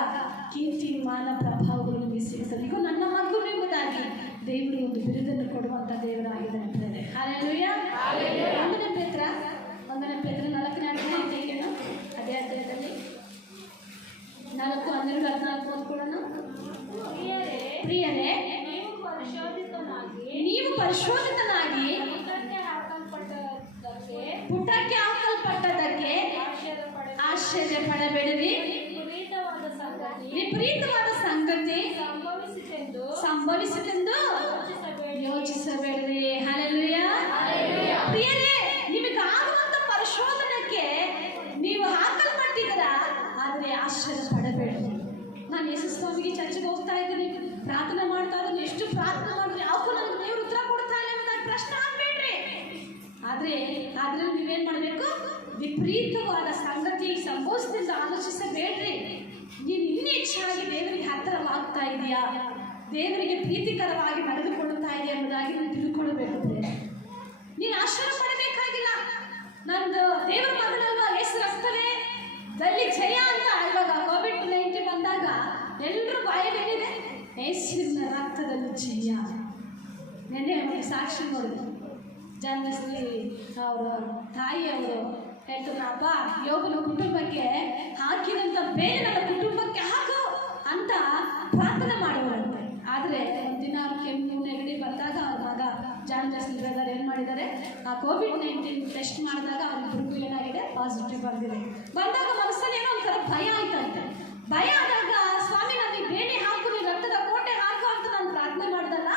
ಕೀರ್ತಿ ಮಾನ ಪ್ರಭಾವಗಳು ನಿಮಗೆ ಸಿಗುತ್ತದೆ. ಈಗ ನನ್ನ ಮಗು ಎಂಬುದಾಗಿ ದೇವರು ಒಂದು ಬಿರುದನ್ನು ಕೊಡುವಂಥ ದೇವರಾಗಿದ್ದಾನೆ. ಹಲ್ಲೆಲೂಯಾ. 1ನೇ ಪೇತ್ರ 4ನೇ ಅಧ್ಯಾಯ, ಅದೇ ಅಧ್ಯಾಯದಲ್ಲಿ 4:12-14 ಓದ್ಕೊಳ್ಳೋಣ. ಪ್ರಿಯರೇ, ನೀವು ಪರಿಶೋಧಿತನಾಗಿ ಪುಟಕ್ಕೆ ಹಾಕಲ್ಪಟ್ಟದಕ್ಕೆ ಆಶ್ಚರ್ಯ ಪಡಬೇಡಿರಿ. ವಿಪರೀತವಾದ ಸಂಗತಿ ಸಂಭವಿಸಿತೆಂದು ಯೋಚಿಸಬೇಡಿರಿ. ಹಲ್ಲೆಲೂಯಾ. ಪ್ರಿಯರೇ, ನಿಮಗಾಗುವಂತ ಪರಿಶೋಧನೆಗೆ ನೀವು ಹಾಕಲ್ಪಟ್ಟಿದ್ದೀರಾ, ಆದರೆ ಆಶ್ಚರ್ಯ ಪಡಬೇಡಿ. ನಾನು ಯೇಸು ಸ್ವಾಮಿಗೆ ಚರ್ಚೆಗೆ ಹೋಗ್ತಾ ಇದ್ದೀನಿ, ಪ್ರಾರ್ಥನೆ ಮಾಡ್ತಾ ಇದ್ದೀನಿ, ಎಷ್ಟು ಪ್ರಾರ್ಥನೆ ಮಾಡಿದ್ರೆ ಯಾಕೋ ನನಗೆ ದೇವ್ರು ಉತ್ತರ ಕೊಡ್ತಾ ಇಲ್ಲ ಎಂಬುದಾಗಿ ಪ್ರಶ್ನೆ ಆಗ್ಬೇಡ್ರಿ. ಆದ್ರೆ ನೀವೇನ್ ಮಾಡಬೇಕು? ವಿಪರೀತವಾದ ಸಂಗತಿ ಸಂಭವಿಸಿದ ಆಲೋಚಿಸಬೇಡ್ರಿ. ನೀನು ಇನ್ನೂ ಹೆಚ್ಚಾಗಿ ದೇವರಿಗೆ ಹತ್ತಿರವಾಗ್ತಾ ಇದೆಯಾ, ದೇವರಿಗೆ ಪ್ರೀತಿಕರವಾಗಿ ನಡೆದುಕೊಳ್ಳುತ್ತಾ ಇದೆಯಾ ಎಂಬುದಾಗಿ ನೀವು ತಿಳ್ಕೊಳ್ಬೇಕು. ನೀನು ಆಶ್ಚರ್ಯ ಪಡಬೇಕಾಗಿಲ್ಲ. ನಂದು ದೇವರ ಮಗನಲ್ವಾ, ಯೇಸು ರಕ್ತವೇ ದಲ್ಲಿ ಜಯ ಅಂತ. ಇವಾಗ ಕೋವಿಡ್-19 ಬಂದಾಗ ಎಲ್ಲರೂ ಬಾಯಲ್ಲಿದೆ ಯೇಸುವಿನ ರಕ್ತದಲ್ಲಿ ಜಯ. ನೆನ್ನೆ ಅವರಿಗೆ ಸಾಕ್ಷಿ ನೋಡಿದ್ರು. ಜನ್ಮದಲ್ಲಿ ಅವರ ತಾಯಿಯವರು ಹೇಳ್ತಾರೆ, ಅಪ್ಪ ಯೋಗನ ಕುಟುಂಬಕ್ಕೆ ಹಾಕಿದಂಥ ಬೇರೆ ನನ್ನ ಕುಟುಂಬಕ್ಕೆ ಹಾಕು ಅಂತ ಪ್ರಾರ್ಥನೆ ಮಾಡುವರಂತೆ. ಆದರೆ ಒಂದಿನ ಅವ್ರು ಕೆಮ್ಮು ನೆಗಡಿ ಬಂದಾಗ ಅವ್ರ ಮಗ ಜಾನ್ಮಸ್ ಬ್ರದರ್ ಏನು ಮಾಡಿದ್ದಾರೆ, ಆ ಕೋವಿಡ್-19 ಟೆಸ್ಟ್ ಮಾಡಿದಾಗ ಅವ್ರಿಗೆ ಏನಾಗಿದೆ, ಪಾಸಿಟಿವ್ ಬಂದಿದೆ. ಬಂದಾಗ ಮನಸ್ಸಲ್ಲಿ ಏನೋ ಒಂಥರ ಭಯ ಆಯ್ತಂತೆ. ಭಯ ಆದಾಗ, ಸ್ವಾಮಿ ನನಗೆ ಬೇನೆ ಹಾಕು, ನೀವು ರಕ್ತದ ಕೋಟೆ ಹಾಕು ಅಂತ ನಾನು ಪ್ರಾರ್ಥನೆ ಮಾಡ್ದಲ್ಲ,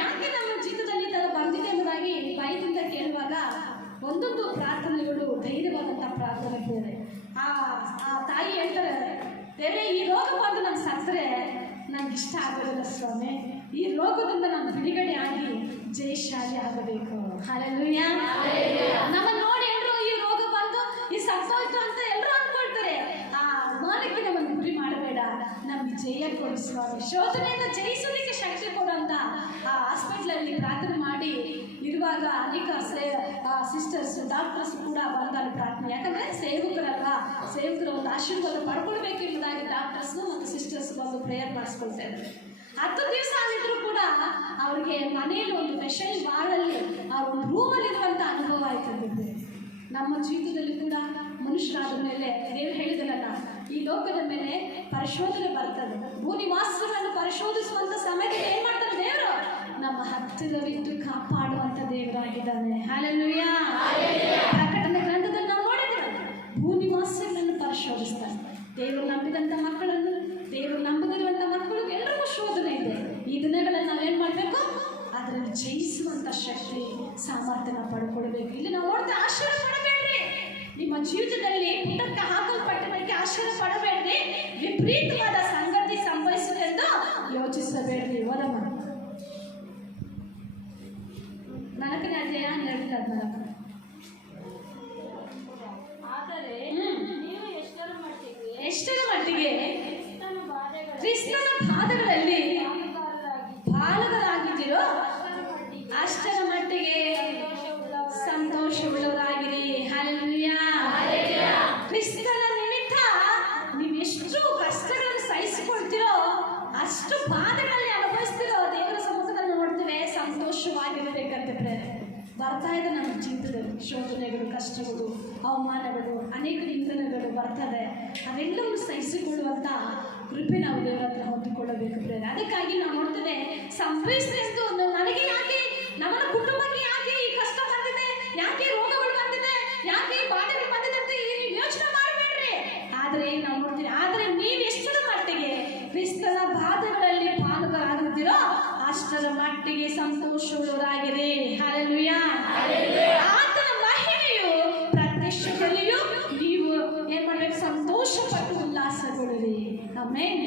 ಯಾಕೆ ನಮ್ಮ ಜೀವಿತದಲ್ಲಿ ಈ ಥರ ಬಂದಿದೆ ಎಂಬುದಾಗಿ ಭಯದಿಂದ ಕೇಳುವಾಗ ಒಂದೊಂದು ಪ್ರಾರ್ಥನೆಗಳು ಧೈರ್ಯವಾದಂಥ ಪ್ರಾರ್ಥನೆ ಬೇರೆ. ಆ ತಾಯಿ ಹೇಳ್ತಾರೆ, ಬೇರೆ ಈ ರೋಗ ಬಂದು ನಾನು ಸತ್ತರೆ ನನಗೆ ಇಷ್ಟ ಆಗೋದಿಲ್ಲ ಸ್ವಾಮಿ, ಈ ರೋಗದಿಂದ ನಾನು ಬಿಡುಗಡೆ ಆಗಿ ಜಯಶಾಲಿ ಆಗಬೇಕು. ಹಲ್ಲೆಲೂಯಾ. ನಮ್ಮ ನೋಡಿ ಎಲ್ಲರೂ ಈ ರೋಗ ಬಂದು ಈ ಸತ್ತೋಯ್ತು ಅಂತ ಎಲ್ಲರೂ ಅಂದ್ಕೊಳ್ತಾರೆ. ಆ ಮಾನಕ್ಕೆ ನಮ್ಮನ್ನು ಗುರಿ ಮಾಡಬೇಡ, ನಮ್ಗೆ ಜಯ ಕೊಡು ಸ್ವಾಮಿ, ಶೋಧನೆಯಿಂದ ಜಯಿಸೋದಕ್ಕೆ ಶಕ್ತಿ ಕೊಡುವಂತ ಆ ಹಾಸ್ಪಿಟ್ಲಲ್ಲಿ ಪ್ರಾರ್ಥನೆ ಮಾಡಿ ಇರುವಾಗ ಅನೇಕ ಸಿಸ್ಟರ್ಸ್ ಡಾಕ್ಟರ್ಸ್ ಕೂಡ ಬಂದಲ್ಲಿ ಪ್ರಾರ್ಥನೆ, ಯಾಕಂದರೆ ಸೇವಕರಲ್ವಾ, ಸೇವಕರ ಒಂದು ಆಶೀರ್ವಾದ ಪಡ್ಕೊಳ್ಬೇಕು ಎಂಬುದಾಗಿ ಡಾಕ್ಟರ್ಸ್ ಮತ್ತು ಸಿಸ್ಟರ್ಸ್ ಬಂದು ಪ್ರೇಯರ್ ಮಾಡಿಸ್ಕೊಳ್ತಾ ಇದ್ದಾರೆ. 10 ದಿವಸ ಆಗಿದ್ರು ಕೂಡ ಅವ್ರಿಗೆ ಮನೆಯಲ್ಲಿ ಒಂದು ಸ್ಪೆಷಲ್ ವಾರ್ಡಲ್ಲಿ ಆ ಒಂದು ರೂಮಲ್ಲಿ ಇರುವಂಥ ಅನುಭವ ಆಯ್ತಂದಿದ್ದೆ. ನಮ್ಮ ಜೀವಿತದಲ್ಲಿ ಕೂಡ ಮನುಷ್ಯರಾದ ಮೇಲೆ ದೇವರು ಹೇಳಿದನಲ್ಲ, ಈ ಲೋಕದ ಮೇಲೆ ಪರಿಶೋಧನೆ ಬರ್ತದೆ. ಭೂನಿವಾಸಗಳನ್ನು ಪರಿಶೋಧಿಸುವಂಥ ಸಮಯದಲ್ಲಿ ಏನು ಮಾಡ್ತಾರೆ ದೇವರು? ನಮ್ಮ ಹತ್ತಿರವಿದ್ದು ಕಾಪಾಡುವಂಥ ದೇವರಾಗಿದ್ದಾನೆ. ಹಲ್ಲೆಲೂಯಾ. ಪ್ರಕಟಣೆ ಗ್ರಂಥದಲ್ಲಿ ನಾವು ನೋಡಿದ್ದೇವೆ, ಭೂನಿವಾಸಗಳನ್ನು ಪರಿಶೋಧಿಸ್ತಾರೆ. ದೇವರು ನಂಬಿದಂಥ ಮಕ್ಕಳನ್ನು, ದೇವರು ನಂಬದಿರುವಂಥ ಮಕ್ಕಳಿಗೆ ಎಲ್ಲರಿಗೂ ಶೋಧನೆ ಇದೆ. ಈ ದಿನಗಳಲ್ಲಿ ನಾವೇನು ಮಾಡಬೇಕು? ಅದರಲ್ಲಿ ಜಯಿಸುವಂಥ ಶಕ್ತಿ ಸಾಮರ್ಥ್ಯನ ಪಡ್ಕೊಳ್ಬೇಕು. ಇಲ್ಲಿ ನಾವು ನೋಡ್ತಾ ಆಶ್ಚರ್ಯ ಪಡಬೇಡ್ರಿ. ನಿಮ್ಮ ಜೀವಿತದಲ್ಲಿ ಪುಟಕ್ಕೆ ಹಾಕಲ್ಪಟ್ಟದಕ್ಕೆ ಆಶ್ಚರ್ಯ ಪಡಬೇಡ್ರಿ. ವಿಪರೀತವಾದ ಸಂಗತಿ ಸಂಭವಿಸುತ್ತೆಂದು ಯೋಚಿಸಬೇಡ್ರಿ. ಓದಮ್ಮ 4ನೇ ಅಧ್ಯಾಯ 12-14. ಆದರೆ ನೀವು ಎಷ್ಟರ ಮಟ್ಟಿಗೆ ಕ್ರಿಸ್ತನ ಬಾಧೆಗಳಲ್ಲಿ ಪಾಲುಗಾರರಾಗಿದ್ದೀರೋ ಅಷ್ಟರ ಮಟ್ಟಿಗೆ ಸಂತೋಷವುಳ್ಳವರಾಗಿರಿ. ಹಲ್ಲೆಲೂಯಾ. ಕ್ರಿಸ್ತನ ನಿಮಿತ್ತ ನೀವು ಎಷ್ಟು ಕಷ್ಟಗಳನ್ನು ಸಹಿಸಿಕೊಳ್ತೀರೋ, ಅಷ್ಟು ಬಾಧೆಗಳಲ್ಲಿ ಅನುಭವಿಸ್ತಿರೋ ದೇವರ ಸಮ್ಮುಖದಲ್ಲಿ ನೋಡ್ತೇವೆ, ಸಂತೋಷವಾಗಿರಬೇಕಂತ ಪ್ರೇರಣೆ ಬರ್ತಾ ಇದೆ. ನಮ್ಮ ಜೀವಿತದಲ್ಲಿ ಶೋಧನೆಗಳು, ಕಷ್ಟಗಳು, ಅವಮಾನಗಳು, ಅನೇಕ ನಿಂದನೆಗಳು ಬರ್ತದೆ. ಅವೆಲ್ಲವೂ ಸಹಿಸಿಕೊಳ್ಳುವಂಥ ಕೃಪೆ ನಾವು ದೇವರ ಹತ್ರ ಹೊಂದಿಕೊಳ್ಳಬೇಕು ಪ್ರೇರಣೆ. ಅದಕ್ಕಾಗಿ ನಾವು ನೋಡ್ತೇವೆ, ಸಂಭವಿಸಿದೆಂದು ನನಗೆ ಯಾಕೆ, ನಮ್ಮ ಕುಟುಂಬಕ್ಕೆ ಯಾಕೆ ಈ ಕಷ್ಟ ಬಂದಿದೆ, ಯಾಕೆ ರೋಗಗಳು ಬಂದಿದೆ, ಯಾಕೆ ಈ ಬಾಧೆಗಳು ಬಂದಿದೆ ಅಂತ ನೀವು ಯೋಚನೆ ಮಾಡಬೇಡ್ರಿ. ಆದರೆ ನಾವು ನೋಡ್ತೀವಿ, ಆದರೆ ನೀವು ಎಷ್ಟರ ಮಟ್ಟಿಗೆ ಕ್ರಿಸ್ತನ ಬಾಧೆಗಳಲ್ಲಿ ಪಾಲುಗಾರರಾಗುತ್ತೀರೋ ಅಷ್ಟರ ಮಟ್ಟಿಗೆ ಸಂತೋಷವುಳ್ಳವರಾಗಿರಿ. ಹಲ್ಲೆಲೂಯಾ. ಆತನ ಮಹಿಮೆಯು ಪ್ರತ್ಯಕ್ಷದಲ್ಲಿಯೂ ನೀವು ಏನ್ ಮಾಡಬೇಕು? ಸಂತೋಷಪಟ್ಟು ಉಲ್ಲಾಸಗೊಳ್ಳಿರಿ. ಆಮೆನ್.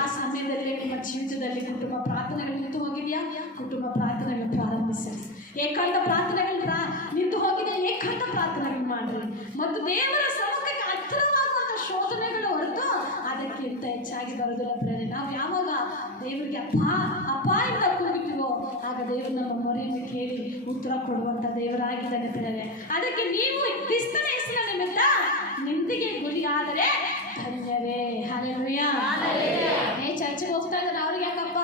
ಆ ಸಮಯದಲ್ಲಿ ನಿಮ್ಮ ಜೀವಿತದಲ್ಲಿ ಕುಟುಂಬ ಪ್ರಾರ್ಥನೆಗಳು ನಿಂತು ಹೋಗಿದೆಯಾ? ಕುಟುಂಬ ಪ್ರಾರ್ಥನೆಗಳು ಪ್ರಾರಂಭಿಸಿ. ಏಕಾಂತ ಪ್ರಾರ್ಥನೆಗಳು ನಿಂತು ಹೋಗಿದೆ, ಏಕಾಂತ ಪ್ರಾರ್ಥನೆಗಳು ಮಾಡ್ರಿ. ಮತ್ತು ದೇವರ ಸಮ್ಮುಖಕ್ಕೆ ಹತ್ತಿರವಾಗುವಂಥ ಶೋಧನೆಗಳು ಹೊರತು ಅದಕ್ಕಿಂತ ಹೆಚ್ಚಾಗಿ ಬರೋದಿಲ್ಲ ಪ್ರೇರಣೆ. ನಾವು ಯಾವಾಗ ದೇವರಿಗೆ ಅಪ್ಪ ಅಂತ ಕೂಗುತ್ತೀವೋ ಆಗ ದೇವರು ನಮ್ಮ ಮೊರೆಯನ್ನು ಕೇಳಿ ಉತ್ತರ ಕೊಡುವಂಥ ದೇವರಾಗಿದ್ದಾನೆ ಪ್ರೇರಣೆ. ಅದಕ್ಕೆ ನೀವು ಕ್ರಿಸ್ತನ ಹೆಸರಿನ ನಿಮಿತ್ತ ನಿಂದಿಗೆ ಗುರಿಯಾದರೆ ಧನ್ಯವೇ. ಹಲ್ಲೆಲೂಯಾ. ಚರ್ಚೆಗೆ ಹೋಗ್ತಾ ಇದ್ದಾರೆ, ಅವ್ರಿಗೆ ಯಾಕಪ್ಪ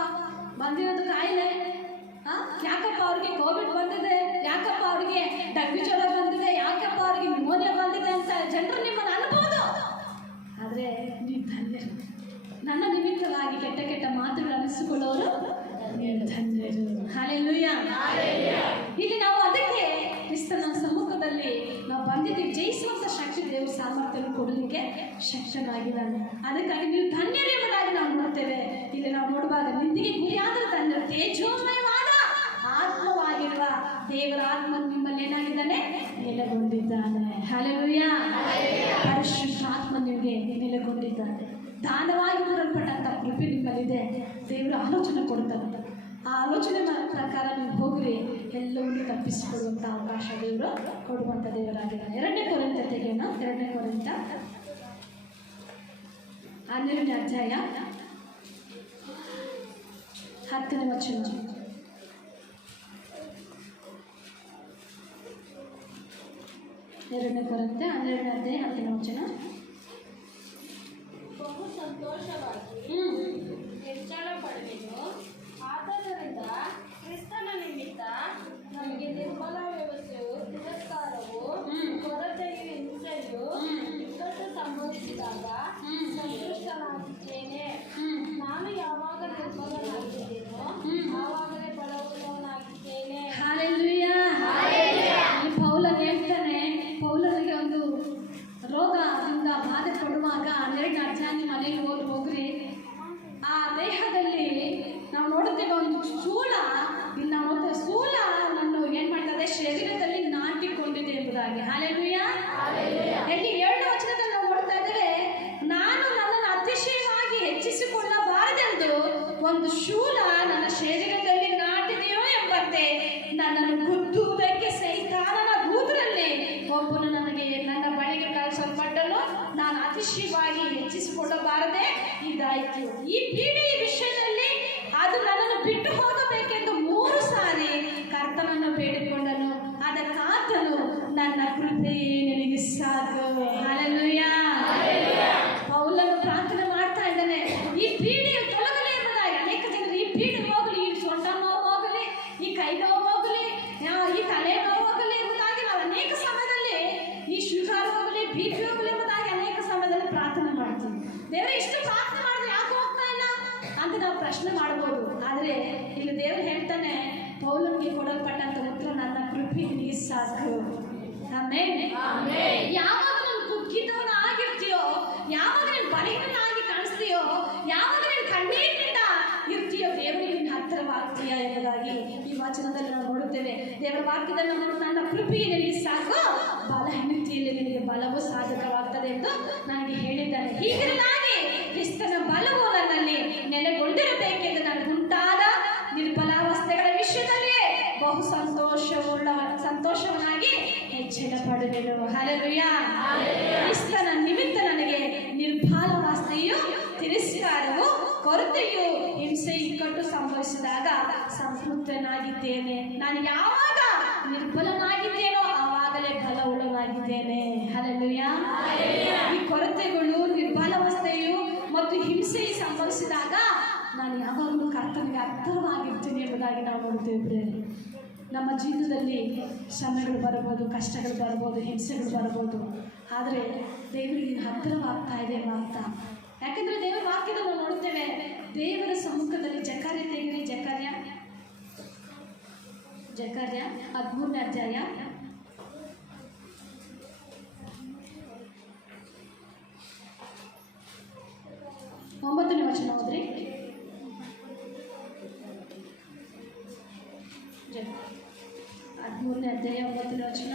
ಬಂದಿರೋದು ಕಾಯಿಲೆ, ಯಾಕಪ್ಪ ಅವ್ರಿಗೆ ಕೋವಿಡ್ ಬಂದಿದೆ, ಯಾಕಪ್ಪ ಅವ್ರಿಗೆ ಡಬ್ಬಿ ಜ್ವರ ಬಂದಿದೆ, ಯಾಕಪ್ಪ ಅವ್ರಿಗೆ ನ್ಯೂಮೋನಿಯಾ ಬಂದಿದೆ ಅಂತ ಜನರು ನಿಮ್ಮನ್ನು ಅನ್ಬೋದು. ಆದರೆ ನೀವು ಧನ್ಯರು. ನನ್ನ ನಿಮಿತ್ತವಾಗಿ ಕೆಟ್ಟ ಕೆಟ್ಟ ಮಾತುಗಳು ಅನಿಸಿಕೊಳ್ಳೋರು ಧನ್ಯರು. ಹಲ್ಲೆಲೂಯಾ. ಇಲ್ಲಿ ನಾವು ಅದಕ್ಕೆ ಕ್ರಿಸ್ತನ ಸಮ್ಮುಖದಲ್ಲಿ ದೇವರು ಸಾಮರ್ಥ್ಯ ಕೊಡಲಿಕ್ಕೆ ಶಕ್ತನಾಗಿದ್ದಾನೆ. ಅದಕ್ಕಾಗಿ ನೀವು ಧನ್ಯರೆಂಬುದಾಗಿ ನಾವು ನೋಡ್ತೇವೆ. ಇಲ್ಲಿ ನಾವು ನೋಡುವಾಗ ನಿಂದಿಗೆ ಗುರಿಯಾದ ಧನ್ಯರು, ತೇಜೋಮಯವಾದ ಆತ್ಮವಾಗಿರುವ ದೇವರ ಆತ್ಮ ನಿಮ್ಮಲ್ಲಿ ಏನಾಗಿದ್ದಾನೆ, ನೆಲೆಗೊಂಡಿದ್ದಾನೆ. ಹಲ್ಲೆಲೂಯಾ. ಪರಿಶುದ್ಧಾತ್ಮ ನಿಮಗೆ ನೆಲೆಗೊಂಡಿದ್ದಾನೆ. ದಾನವಾಗಿ ಕೊಡಲ್ಪಟ್ಟಂಥ ಕೃಪೆ ನಿಮ್ಮಲ್ಲಿದೆ. ದೇವರು ಆಲೋಚನೆ ಕೊಡ್ತಾನೆ. ಆ ಆಲೋಚನೆ ಪ್ರಕಾರ ನೀವು ಹೋಗ್ರಿ, ಎಲ್ಲವನ್ನೂ ತಪ್ಪಿಸಿಕೊಡುವಂಥ ಅವಕಾಶ ದೇವರು ಕೊಡುವಂಥ ದೇವರಾಗಿದ್ದಾನೆ. 2ನೇ ಕೊರಿಂಥ ತೆಗೆಯೋಣ. 2ನೇ ಕೊರಿಂಥ 12ನೇ ಅಧ್ಯಾಯ 10ನೇ ವಚನ. 2ನೇ ಕೊರಿಂಥ 12ನೇ ಅಧ್ಯಾಯ 10ನೇ ವಚನ. ಬಹು ಸಂತೋಷವಾಗಿ ಹೆಚ್ಚಳ ಪಡೆದೆನು. ಆದ್ದರಿಂದ ಕ್ರಿಸ್ತನ ನಿಮಿತ್ತ ನಮಗೆ ನಿರ್ಮಲ ವ್ಯವಸ್ಥೆಯು, ತಿರಸ್ಕಾರವು, ಕೊರತೆಯು, ಹಿಂಸೆಯು, ಇಕ್ಕಟ್ಟು ಸಂಭವಿಸಿದಾಗ ಸಂತುಷ್ಟನಾಗಿದ್ದೇನೆ. ನಾನು ಯಾವಾಗ ನಿರ್ಮಲನಾಗಿದ್ದೇನೋ ಆವಾಗಲೇ ಬಲವುಳ್ಳವನಾಗಿದ್ದೇನೆ. ಹಲ್ಲೆಲೂಯಾ. ಪೌಲನು ಹೇಳ್ತಾನೆ, ಪೌಲನಿಗೆ ಒಂದು ರೋಗದಿಂದ ಬಾಧೆ ಕೊಡುವಾಗ 12ನೇ ಅಧ್ಯಾಯ ಮನೆಗೆ ಹೋಗ್ರಿ. ಆ ದೇಹದಲ್ಲಿ ನಾವು ನೋಡುತ್ತೇವೆ ಒಂದು ಸ್ಥೂಲ, ಇಲ್ಲಿ ನಾವು ನೋಡ್ತೇವೆ ಸ್ಥೂಲ ನನ್ನ ಏನು ಮಾಡ್ತದೆ, ಶರೀರದಲ್ಲಿ ನಾಟಿಕೊಂಡಿದೆ ಎಂಬುದಾಗಿ. ಹಲ್ಲೆಲೂಯಾ. ಇಲ್ಲಿ 7ನೇ ವಚನದಲ್ಲಿ ನಾವು ನೋಡ್ತಾ ಇದ್ದೇವೆ, ನಾನು ನನ್ನನ್ನು ಅತಿಶಯವಾಗಿ ಹೆಚ್ಚಿಸಿಕೊಳ್ಳಬಾರದೆಂದು ಒಂದು ಶೂಲ ನನ್ನ ಶರೀರದಲ್ಲಿ ನಾಟಿದೆಯೋ ಎಂಬಂತೆ ನನ್ನನ್ನು ಗುದ್ದುವುದಕ್ಕೆ ಸೈತಾನನ ದೂತರಲ್ಲಿ ಒಬ್ಬನು ನನಗೆ ನನ್ನ ಬಳಿಗೆ ಕಳಿಸಲ್ಪಟ್ಟನು. ನಾನು ಅತಿಶಯವಾಗಿ ಹೆಚ್ಚಿಸಿಕೊಳ್ಳಬಾರದೆ ಇದಾಯಿತು. ಈ ಪೀಡೆಯ ವಿಷಯದಲ್ಲಿ ಅದು ನನ್ನನ್ನು ಬಿಟ್ಟು ಹೋಗಬೇಕೆಂದು 3 ಸಾರಿ ಕರ್ತನನ್ನು ಬೇಡಿಕೊಂಡನು. ಅದಕ್ಕಾತನು ನನ್ನ ಕೃಪೆಯೇ ನಿನಗೆ ಸಾಕು. ಹಲ್ಲೆಲೂಯಾ. ಪೌಲನು ಪ್ರಾರ್ಥನೆ ಮಾಡ್ತಾ ಇದ್ದಾನೆ, ಈ ಪೀಡೆಯು ತೊಲಗಲಿ ಎಂಬುದಾಗಿ. ಅನೇಕ ಜನರು ಈ ಪೀಡೆ ಹೋಗಲಿ, ಈ ಸೊಂಟ ನೋವು ಹೋಗಲಿ, ಈ ಕೈ ನೋವು ಹೋಗಲಿ, ಈ ತಲೆ ನೋವು ಹೋಗಲಿ ಎಂಬುದಾಗಿ ನಾವು ಅನೇಕ ಸಮಯದಲ್ಲಿ, ಈ ಶುಗರ್ ಹೋಗಲಿ, BP ಹೋಗಲಿ ಎಂಬುದಾಗಿ ಅನೇಕ ಸಮಯದಲ್ಲಿ ಪ್ರಾರ್ಥನೆ ಮಾಡ್ತೀವಿ. ದೇವರು ಇಷ್ಟು ಪ್ರಾರ್ಥನೆ ಮಾಡಿದ್ರೆ ಯಾಕೆ ಹೋಗ್ತಾ ಇಲ್ಲ ಅಂತ ನಾವು ಪ್ರಶ್ನೆ ಮಾಡ್ಬೋದು. ಆದರೆ ಇಲ್ಲಿ ದೇವರು ಹೇಳ್ತಾನೆ, ಪೌಲನಿಗೆ ಕೊಡಲ್ಪಟ್ಟಂತ ಉತ್ತರ, ನನ್ನ ಕೃಪೆ ನಿನಗೆ ಸಾಕು. ಆಮೆನ್. ಯಾವಾಗ ನೀನು ಕುಗ್ಗಿದವನ ಆಗಿರ್ತೀಯೋ, ಯಾವಾಗ ನೀನು ಬಲಹೀನನಾಗಿ ಕಾಣಿಸ್ತೀಯೋ, ಯಾವಾಗ ನೀನು ಕಣ್ಣೀರಿನಿಂದ ಇರ್ತೀಯೋ, ದೇವರಿಗೆ ನಿನ್ನ ಹತ್ತಿರವಾಗ್ತೀಯ ಎಂಬುದಾಗಿ ಈ ವಚನದಲ್ಲಿ ನಾವು ನೋಡುತ್ತೇವೆ. ದೇವರ ವಾಕ್ಯದಲ್ಲಿ ನಾವು ನನ್ನ ಕೃಪೆಯೇ ನಿನಗೆ ಸಾಕು, ಬಲಹೀನತೆಯಲ್ಲಿ ನಿನಗೆ ಬಲವು ಸಾಧಕವಾಗ್ತದೆ ಎಂದು ನನಗೆ ಹೇಳಿದ್ದಾನೆ. ಹೀಗಿರಲಾಗಿ ಕ್ರಿಸ್ತನ ಬಲವು ನನ್ನಲ್ಲಿ ನೆಲೆಗೊಂಡಿರಬೇಕೆಂದು ನನಗುಂಟಾದ ನಿರ್ಬಲಾವಸ್ಥೆಗಳ ವಿಷಯದಲ್ಲಿ ಬಹು ಸಂತೋಷವನಾಗಿ ಹೆಚ್ಚಿನ ಪಡುವೆನು. ಹಲ್ಲೆಲೂಯಾ. ಕ್ರಿಸ್ತನ ನಿಮಿತ್ತ ನನಗೆ ನಿರ್ಬಲಾವಸ್ಥೆಯು, ತಿರಸ್ಕಾರವು, ಕೊರತೆಯು, ಹಿಂಸೆ, ಇಕ್ಕಟ್ಟು ಸಂಭವಿಸಿದಾಗ ಸಂತೃಪ್ತನಾಗಿದ್ದೇನೆ. ನಾನು ಯಾವಾಗ ನಿರ್ಬಲನಾಗಿದ್ದೇನೋ ಆವಾಗಲೇ ಬಲವುಳ್ಳನಾಗಿದ್ದೇನೆ. ಹಲ್ಲೆಲೂಯಾ. ಈ ಕೊರತೆಗಳು, ನಿರ್ಬಲಾವಸ್ಥೆಯು ಮತ್ತು ಹಿಂಸೆ ಸಂಭವಿಸಿದಾಗ ನಾನು ಯಾವಾಗಲೂ ಕರ್ತನಿಗೆ ಹತ್ತಿರವಾಗಿರ್ತೀನಿ ಎಂಬುದಾಗಿ ನಾವು ನೋಡ್ತೇವೆ. ನಮ್ಮ ಜೀವನದಲ್ಲಿ ಶ್ರಮೆಗಳು ಬರ್ಬೋದು, ಕಷ್ಟಗಳು ಬರ್ಬೋದು, ಹಿಂಸೆಗಳು ಬರ್ಬೋದು. ಆದರೆ ದೇವರಿಗೆ ಹತ್ತಿರವಾಗ್ತಾ ಇದೆ ಅಂತ. ಯಾಕೆಂದರೆ ದೇವರ ವಾಕ್ಯದಲ್ಲಿ ನಾವು ನೋಡ್ತೇವೆ, ದೇವರ ಸಮ್ಮುಖದಲ್ಲಿ ಜಕರ್ಯ ತೆಗೆರಿ, ಜಕರ್ಯ 13ನೇ ಅಧ್ಯಾಯ 9ನೇ ವಚನ ಹೋದ್ರಿ. 13ನೇ ಅಧ್ಯಾಯ 9ನೇ ವಚನ.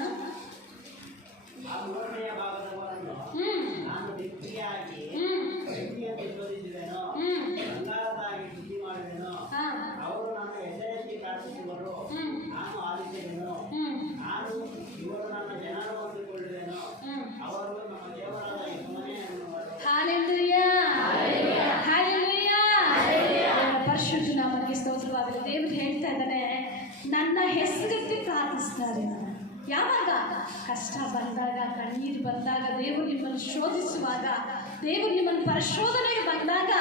ಪರಿಶುದ್ಧ ನಾಮಕ್ಕೆ ಸ್ತೋತ್ರವಾಗಲಿ. ದೇವರು ಹೇಳ್ತಾ ಇದ್ದಾನೆ, ನನ್ನ ಹೆಸರೆತ್ತಿ ಪ್ರಾರ್ಥಿಸ್ತಾರೆ. ಯಾವಾಗ ಕಷ್ಟ ಬಂದಾಗ, ಕಣ್ಣೀರು ಬಂದಾಗ, ದೇವರು ನಿಮ್ಮನ್ನು ಶೋಧಿಸುವಾಗ, ದೇವರು ನಿಮ್ಮನ್ನು ಪರಿಶೋಧನೆಗೆ ಬಂದಾಗ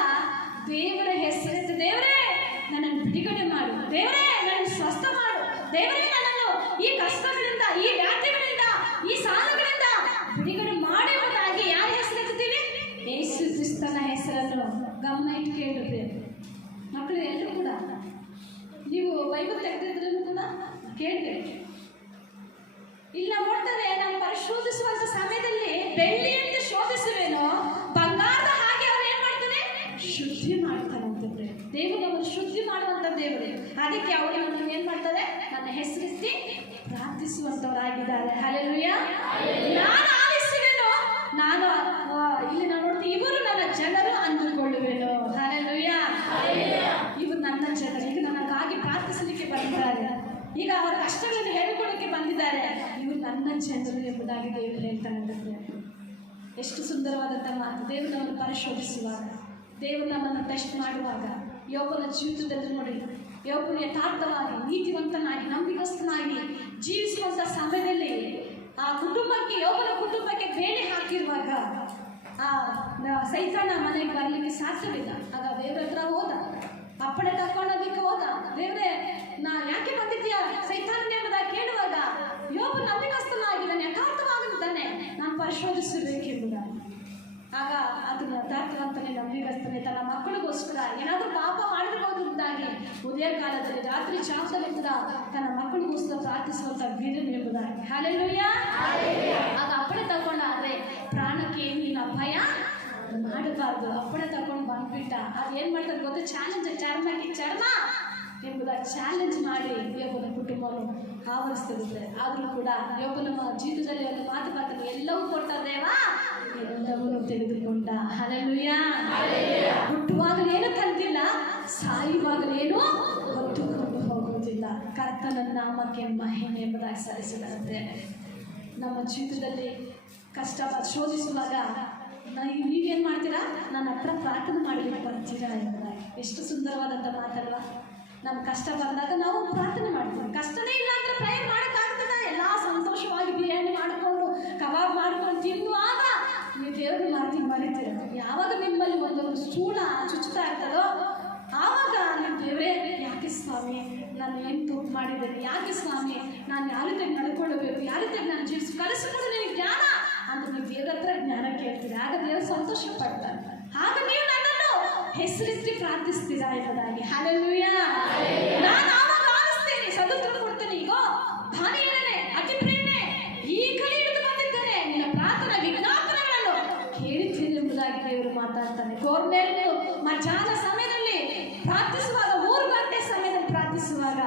ದೇವರ ಹೆಸರೆತ್ತಿ, ದೇವರೇ ನನ್ನನ್ನು ಬಿಡುಗಡೆ ಮಾಡು, ದೇವರೇ ನನ್ನನ್ನು ಸ್ವಸ್ಥ ಮಾಡು, ದೇವರೇ ನನ್ನನ್ನು ಈ ಕಷ್ಟಗಳಿಂದ, ಈ ವ್ಯಾಧಿಗಳಿಂದ, ಈ ಸಾಲಗಳಿಂದ ಬಿಡುಗಡೆ ಮಾಡುವುದಾಗಿ ಯಾರ ಹೆಸರೆತ್ತೀವಿ? ಯೇಸು ಕ್ರಿಸ್ತನ ಹೆಸರನ್ನು ಗಮನ ಇಟ್ಟು ಕೇಳಿದ್ರೆ ಮಕ್ಕಳು ಎಲ್ಲರೂ ಕೂಡ, ನೀವು ಬೈಬಲ್ ತೆಗೆದಿದ್ರೂ ಕೂಡ ಕೇಳಿದೆ. ಇಲ್ಲಿ ನಾವು ನೋಡ್ತಾರೆ, ನಾವು ಪರಿಶೋಧಿಸುವಂಥ ಸಮಯದಲ್ಲಿ ಬೆಳ್ಳಿಯಂತೆ ಶೋಧಿಸುವೆನೋ, ಬಂಗಾರದ ಹಾಗೆ ಅವ್ರು ಏನ್ ಮಾಡ್ತಾರೆ, ಶುದ್ಧಿ ಮಾಡ್ತಾರಂತೆ. ದೇವರು ನಮ್ಮನ್ನು ಶುದ್ಧಿ ಮಾಡುವಂತ ದೇವರು. ಅದಕ್ಕೆ ಅವರು ನಮ್ಮನ್ನು ಏನ್ ಮಾಡ್ತಾರೆ, ನನ್ನ ಹೆಸರಿಸಿ ಪ್ರಾರ್ಥಿಸುವಂತವರಾಗಿದ್ದಾರೆ. ಹಲ್ಲೆಲೂಯಾ. ನಾನು ಆಲಿಸುವೆನು, ನಾನು ಇಲ್ಲಿ ನಾವು ನೋಡ್ತೀವಿ, ಇವರು ನನ್ನ ಜನರು ಅಂದುಕೊಳ್ಳುವೆನು. ಹಲ್ಲೆಲೂಯಾ. ಇವರು ನನ್ನ ಜನರು, ಈಗ ನನಗಾಗಿ ಪ್ರಾರ್ಥಿಸಲಿಕ್ಕೆ ಬಂದಿದ್ದಾರೆ, ಈಗ ಅವರ ಕಷ್ಟಗಳನ್ನು ಹೇಳಿಕೊಳ್ಳಕ್ಕೆ ಬಂದಿದ್ದಾರೆ. ಇವರು ನನ್ನ ಜನರು ಎಂಬುದಾಗಿ ದೇವರು ಹೇಳ್ತಾನೆ. ಎಷ್ಟು ಸುಂದರವಾದಂಥ ಮಾತು. ದೇವರು ನಮ್ಮನ್ನು ಪರಿಶೋಧಿಸುವಾಗ, ದೇವರು ನಮ್ಮನ್ನು ಟೆಸ್ಟ್ ಮಾಡುವಾಗ, ಯೋಬನ ಜೀವಿತದಲ್ಲಿ ನೋಡಿ, ಯೋಬನು ಯಥಾರ್ಥವಾಗಿ ನೀತಿವಂತನಾಗಿ ನಂಬಿಕಸ್ಥನಾಗಿ ಜೀವಿಸುವಂಥ ಸಮಯದಲ್ಲಿ ಆ ಕುಟುಂಬಕ್ಕೆ, ಯೋಬನ ಕುಟುಂಬಕ್ಕೆ ಬೇಳೆ ಹಾಕಿರುವಾಗ ಆ ಸೈತಾನ ಮನೆಗೆ ಬರಲಿಕ್ಕೆ ಸಾಧ್ಯವಿಲ್ಲ. ಆಗ ದೇವರ ಹತ್ರ ಹೋದ, ಅಪ್ಪಣೆ ತಕ್ಕೊಳ್ಳೋದಕ್ಕೆ ಹೋದ. ದೇವರೇ, ನಾ ಯಾಕೆ ಬಂದಿದ್ದೀಯಾ ಸೈತಾನ ಎಂಬುದಾಗಿ ಕೇಳುವಾಗ, ಯೋಬ ನಂಬಿಕಸ್ಥನಾಗಿದ್ದಾನೆ, ಯಥಾರ್ಥವಾಗಿದ್ದಾನೆ, ನಾನು ಪರಿಶೋಧಿಸಬೇಕೆಂಬುದಾಗಿ. ಆಗ ಅದನ್ನ ಯಥಾರ್ಥವಂತನೇ ನಂಬಿಗಸ್ತನೇ ತನ್ನ ಮಕ್ಕಳಿಗೋಸ್ಕರ ಏನಾದರೂ ಪಾಪ ಮಾಡಿರಬಹುದಾಗಿ ಉದಯ ಕಾಲದಲ್ಲಿ ರಾತ್ರಿ ಚಾಪದಲ್ಲಿ ಕೂಡ ತನ್ನ ಮಕ್ಕಳಿಗೋಸ್ಕರ ಪ್ರಾರ್ಥಿಸುವಂತ ವೀರನು ಎಂಬುದಾಗಿ. ಹಲ್ಲೆಲೂಯಾ. ಆಗ ಅಪ್ಪಣೆ ತಗೊಂಡ, ಆದರೆ ಪ್ರಾಣಕ್ಕೆ ನೀನು ಅಪಾಯ ಮಾಡಬಾರ್ದು, ಅಪ್ಪಣೆ ತಗೊಂಡು ಬಂದ್ಬಿಟ್ಟ. ಅದು ಏನ್ ಮಾಡ್ತಾರೆ ಗೊತ್ತಾ, ಚಾಲೆಂಜ್, ಚರ್ಮ ಎಂಬುದಾಗಿ ಚಾಲೆಂಜ್ ಮಾಡಿ ಯೋಬನ ಕುಟುಂಬವನ್ನು ಆವರಿಸ್ತಿರುತ್ತೆ. ಆದರೂ ಕೂಡ ಯೋಬನ ಜೀವಿತದಲ್ಲಿ ಒಂದು ಮಾತುಕತೆ, ಎಲ್ಲವೂ ಕೊಟ್ಟ ದೇವ, ಎಲ್ಲವನ್ನೂ ತೆಗೆದುಕೊಂಡ. ಹಲ್ಲೆಲೂಯಾ. ಹುಟ್ಟುವಾಗಲೇನು ತಂದಿಲ್ಲ, ಸಾಯುವಾಗಲೇನು ಹೊತ್ತುಕೊಂಡು ಹೋಗುವುದಿಲ್ಲ. ಕರ್ತನ ನಾಮಕ್ಕೆ ಮಹಿಮೆ ಎಂಬುದಾಗಿ ಸಲ್ಲಿಸಿದಂತೆ ನಮ್ಮ ಜೀವಿತದಲ್ಲಿ ಕಷ್ಟ ಶೋಧಿಸುವಾಗ ನೀವೇನು ಮಾಡ್ತೀರಾ, ನನ್ನ ಹತ್ರ ಪ್ರಾರ್ಥನೆ ಮಾಡಲಿಕ್ಕೆ ಬರ್ತೀರಾ ಎಂಬುದಾಗಿ. ಎಷ್ಟು ಸುಂದರವಾದಂಥ ಮಾತಲ್ವಾ. ನಮ್ಮ ಕಷ್ಟ ಬಂದಾಗ ನಾವು ಪ್ರಾರ್ಥನೆ ಮಾಡ್ತೀವಿ. ಕಷ್ಟನೇ ಇಲ್ಲ ಅಂದರೆ ಪ್ರಯತ್ನ ಮಾಡೋಕ್ಕಾಗ್ತದೆ. ಎಲ್ಲ ಸಂತೋಷವಾಗಿ ಬಿರಿಯಾನಿ ಮಾಡಿಕೊಂಡು ಕಬಾಬ್ ಮಾಡ್ಕೊಂಡು ತಿನ್ನುವಾಗ ನೀವು ದೇವ್ರನ್ನ ಮರಿತೀರ. ಯಾವಾಗ ನಿಮ್ಮಲ್ಲಿ ಒಂದೊಂದು ಸ್ಥೂಲ ಚುಚ್ಚುತ್ತಾ ಇರ್ತದೋ ಆವಾಗ ನೀವು ದೇವರೇ, ಯಾಕೆ ಸ್ವಾಮಿ ನಾನು ಏನು ತಪ್ಪು ಮಾಡಿದ್ದೇನೆ, ಯಾಕೆ ಸ್ವಾಮಿ ನಾನು ಯಾವ ರೀತಿ ನಡ್ಕೊಳ್ಳಬೇಕು, ಯಾವ ರೀತಿ ನಾನು ಜೀವಿಸಿ ಕಲಿಸಿಕೊಂಡು ನೀವು ಜ್ಞಾನ ಅಂತ ನೀವು ದೇವ್ರ ಹತ್ರ ಜ್ಞಾನ ಕೇಳ್ತೀರಿ. ಆಗ ದೇವರು ಸಂತೋಷ ಪಡ್ತಾರೆ. ಆಗ ನೀವು ನನ್ನನ್ನು ಹೆಸರಿಸಿ ಪ್ರಾರ್ಥಿಸ್ತೀರಾ ಎಂಬುದಾಗಿ. ಹಲ್ಲೆಲೂಯಾ. ನಾನು ಆವಾಗ ಆಲಿಸ್ತೇನೆ, ಸದುತ್ತರ ಕೊಡ್ತೇನೆ. ಈಗ ಧಾನ್ಯನೇ ಅತಿ ಪ್ರೇರಣೆ ಈ ಕಡೆ ಹಿಡಿದು ಬಂದಿದ್ದೇನೆ, ನಿನ್ನ ಪ್ರಾರ್ಥನಾ ವಿಜ್ಞಾಪನೆಗಳನ್ನು ಕೇಳಿದ್ದೇನೆ ಎಂಬುದಾಗಿ ದೇವರು ಮಾತಾಡ್ತಾನೆ. ಕೋರ್ನೇಲು ಮಧ್ಯಾಹ್ನ ಸಮಯದಲ್ಲಿ ಪ್ರಾರ್ಥಿಸುವಾಗ, 3 ಗಂಟೆ ಸಮಯದಲ್ಲಿ ಪ್ರಾರ್ಥಿಸುವಾಗ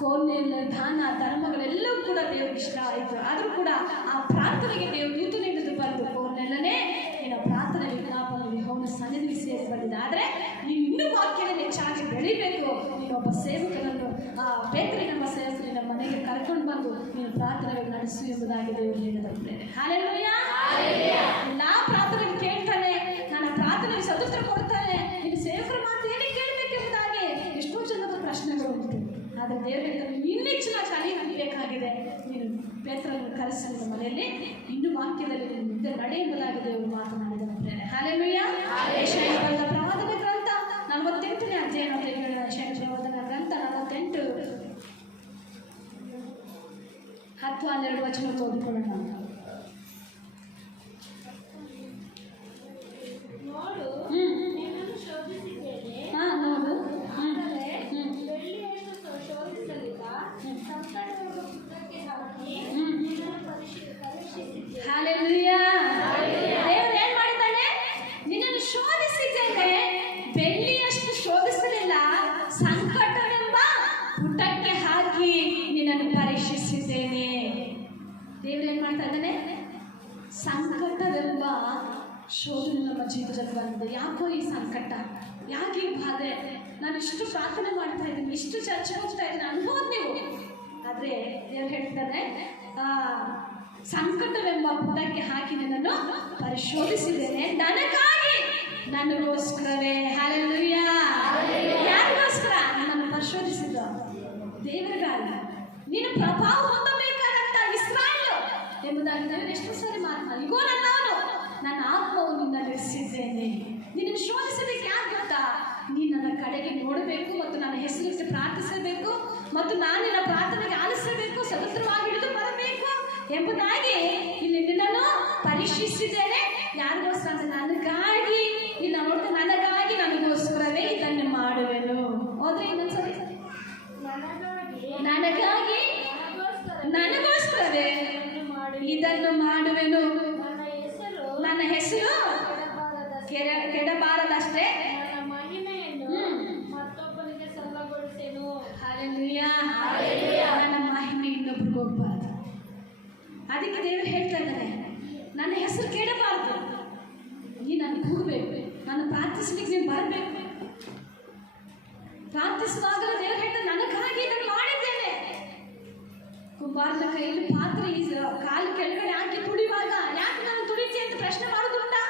ಕೋರ್ನೇಲು ದಾನ ಧರ್ಮಗಳೆಲ್ಲವೂ ಕೂಡ ದೇವರಿಗೆ ಇಷ್ಟ ಆಯಿತು. ಆದರೂ ಕೂಡ ಆ ಪ್ರಾರ್ಥನೆಗೆ ದೇವರು ದೂತು ನೀಡಿದು ಬಂದು, ಕೋರ್ನೆಲ್ಲನೇ ನಿನ್ನ ಪ್ರಾರ್ಥನೆ ವಿಜ್ಞಾಪನೆ ಅವನ ಸನ್ನಿಧಿಗೆ ಸೇರಿ ಬಂದಿದೆ. ಆದರೆ ನೀವು ಇನ್ನೂ ವಾಕ್ಯದಲ್ಲಿ ಹೆಚ್ಚಾಗಿ ಬೆಳಿಬೇಕು. ನೀನೊಬ್ಬ ಸೇವಕನನ್ನು, ಆ ಪೇತ್ರನೆಂಬ ಸೇವಕನ ಮನೆಗೆ ಕರ್ಕೊಂಡು ಬಂದು ನೀನು ಪ್ರಾರ್ಥನೆಗಳು ನಡೆಸು ಎಂಬುದಾಗಿ ದೇವರು ಹೇಳಿದಂತೆ. ಹಲ್ಲೆಲೂಯಾ. ಎಲ್ಲ ಪ್ರಾರ್ಥನೆ ಕೇಳ್ತಾನೆ, ನನ್ನ ಪ್ರಾರ್ಥನೆಗೆ ಸದುತ್ತರ ಕೊಡ್ತಾನೆ. ನೀನು ಸೇವಕರ ಮಾತು ಹೇಳಿ ಕೇಳಬೇಕೆಂಬುದಾಗಿ ಎಷ್ಟೋ ಜನರ ಪ್ರಶ್ನೆಗಳು ಉಂಟು. ಆದರೆ ದೇವರು ಹೇಳ್ತಾನೆ, ಇನ್ನೂ ಹೆಚ್ಚಿನ ಕಲಿ ಕಲಿಬೇಕಾಗಿದೆ, ನೀನು ಪೇತ್ರನನ್ನು ಕರೆಸಿ ನಿಮ್ಮ ಮನೆಯಲ್ಲಿ ಇನ್ನೂ ವಾಕ್ಯದಲ್ಲಿ ನೀನು ಮುಂದೆ ನಡೆ ಎಂಬುದಾಗಿ ದೇವರು ಮಾತನಾಡಿದಂತೆ. ಹಲ್ಲೆಲೂಯಾ. ಯೆಶಾಯನ ಪ್ರವಾದನ ಗ್ರಂಥ 48ನೇ ಅಧ್ಯಾಯ ನೋಡಿದ್ರೆ, ಯೆಶಾಯನ ಪ್ರವಾದನ ಗ್ರಂಥ 48 10-12 ವಚನ ಓದಿಕೊಳ್ಳೋಣ. ನೋಡು, ನಿನ್ನನ್ನು ಶೋಧಿಸಿದ್ದೇನೆ. ನೋಡು, ಆದರೆ ಬೆಳ್ಳಿಯನ್ನು ಶೋಧಿಸಲಿಲ್ಲ, ಸಂಕಟವನ್ನು ಪುಸ್ತಕಕ್ಕೆ ಹಾಕಿ ನಿನ್ನನ್ನು ಪರೀಕ್ಷಿಸಿದ್ದೇನೆ. ಹಲ್ಲೆಲೂಯಾ. ದೇವರು ಏನ್ ಮಾಡಿದ್ದಾನೆ, ನಿನ್ನನ್ನು ಶೋಧಿಸಿದ್ದೇನೆ, ಬೆಳ್ಳಿಯಷ್ಟು ಶೋಧಿಸಲಿಲ್ಲ, ಸಂಕಟವೆಂಬ ಪುಟಕ್ಕೆ ಹಾಕಿ ನಿನ್ನನ್ನು ಪರೀಕ್ಷಿಸಿದ್ದೇನೆ. ದೇವರು ಏನ್ ಮಾಡ್ತಾ ಇದ್ದಾನೆ, ಸಂಕಟವೆಂಬ ಶೋಧನೆ ನಮ್ಮ ಜೀವಿತದಲ್ಲಿ ಬಂದಿದೆ. ಯಾಕೋ ಈ ಸಂಕಟ, ಯಾಕೆ ಈ ಬಾಧೆ, ನಾನು ಇಷ್ಟು ಪ್ರಾರ್ಥನೆ ಮಾಡ್ತಾ ಇದ್ದೀನಿ, ಇಷ್ಟು ಚರ್ಚೆ ಹೋಗ್ತಾ ಇದ್ದೀನಿ ಅನ್ಬೋದು ನೀವು. ಆದರೆ ದೇವರು ಹೇಳ್ತಾನೆ, ಸಂಕಟವೆಂಬ ಪುಟಕ್ಕೆ ಹಾಕಿ ನನ್ನನ್ನು ಪರಿಶೋಧಿಸಿದ್ದೇನೆ, ನನಗಾಗಿ, ನನಗೋಸ್ಕರವೇ. ಹಲ್ಲೆಲೂಯಾ. ಯಾರಿಗೋಸ್ಕರ ನನ್ನನ್ನು ಪರಿಶೋಧಿಸಿದ? ದೇವರಿಗಾಗಿ. ನೀನು ಪ್ರಭಾವ ಹೊಂದಬೇಕಾದಂತ ಇಸ್ರಾಯೇಲ್ ಎಂಬುದಾಗಿ ನಾನು ಎಷ್ಟು ಸಾರಿ ಮಾತನಾಡಿ, ಇಗೋ ನನ್ನವನು, ನನ್ನ ಆತ್ಮವನ್ನು ನಿಲ್ಲಿಸಿದ್ದೇನೆ. ನಿನ್ನನ್ನು ಶೋಧಿಸೋದಕ್ಕೆ ಯಾಕೆ ಗೊತ್ತಾ, ನೀನು ನನ್ನ ಕಡೆಗೆ ನೋಡಬೇಕು ಮತ್ತು ನನ್ನ ಹೆಸರಿಟ್ಟು ಪ್ರಾರ್ಥಿಸಬೇಕು ಮತ್ತು ನಾನು ನಿನ್ನ ಪ್ರಾರ್ಥನೆಗೆ ಆಲಿಸಬೇಕು, ಸ್ವತಂತ್ರವಾಗಿ ಹಿಡಿದು ಬರಬೇಕು ಎಂಬುದಾಗಿ ಇಲ್ಲಿ ನಿನ್ನನ್ನು ಪರೀಕ್ಷಿಸಿದ್ದೇನೆ. ಯಾರಿಗೋಸ್ಕರ ಅಂತ? ನನಗಾಗಿ. ಇಲ್ಲ ನೋಡ್ತಾ, ನನಗಾಗಿ, ನನಗೋಸ್ಕರವೇ ಇದನ್ನು ಮಾಡುವೆನು. ಹೋದ್ರೆ ಇನ್ನೊಂದ್ಸರಿ, ನನಗಾಗಿ, ನನಗೋಸ್ಕರವೇ ಇದನ್ನು ಮಾಡುವೆನು. ನನ್ನ ಹೆಸರು ನನ್ನ ಹೆಸರು ಕೆಡಬಾರದಷ್ಟೇ, ನನ್ನ ಮಹಿಮೆಯನ್ನು ಮತ್ತೊಬ್ಬನಿಗೆ ಸಲ್ಲಗೊಳಿಸೆನು. ಹಲ್ಲೆಲೂಯಾ. ನನ್ನ ಮಹಿಮೆ ಇನ್ನೊಬ್ರಿಗೆ ಹೋಗ್ಬಾರ್ದು. ಅದಕ್ಕೆ ದೇವರು ಹೇಳ್ತಾ ಇದ್ದಾರೆ, ನನ್ನ ಹೆಸರು ಕೆಡಬಾರ್ದು, ನೀ ನಾನು ಕೂಗಬೇಕು, ನಾನು ಪ್ರಾರ್ಥಿಸ್ಲಿಕ್ಕೆ ನೀನು ಬರಬೇಕು. ಪ್ರಾರ್ಥಿಸುವಾಗಲೂ ದೇವರು ಹೇಳ್ತಾರೆ, ನನಗಾಗಿ ಇದನ್ನು ಮಾಡಿದ್ದೇನೆ. ಕುಂಬಾರನ ಕೈಯಲ್ಲಿ ಪಾತ್ರೆ ಕಾಲು ಕೆಳಗಡೆ ಹಾಕಿ ತುಳಿಯುವಾಗ ಯಾಕೆ ನಾನು ತುಳಿತೆ ಅಂತ ಪ್ರಶ್ನೆ ಮಾಡೋದುಂಟಾ?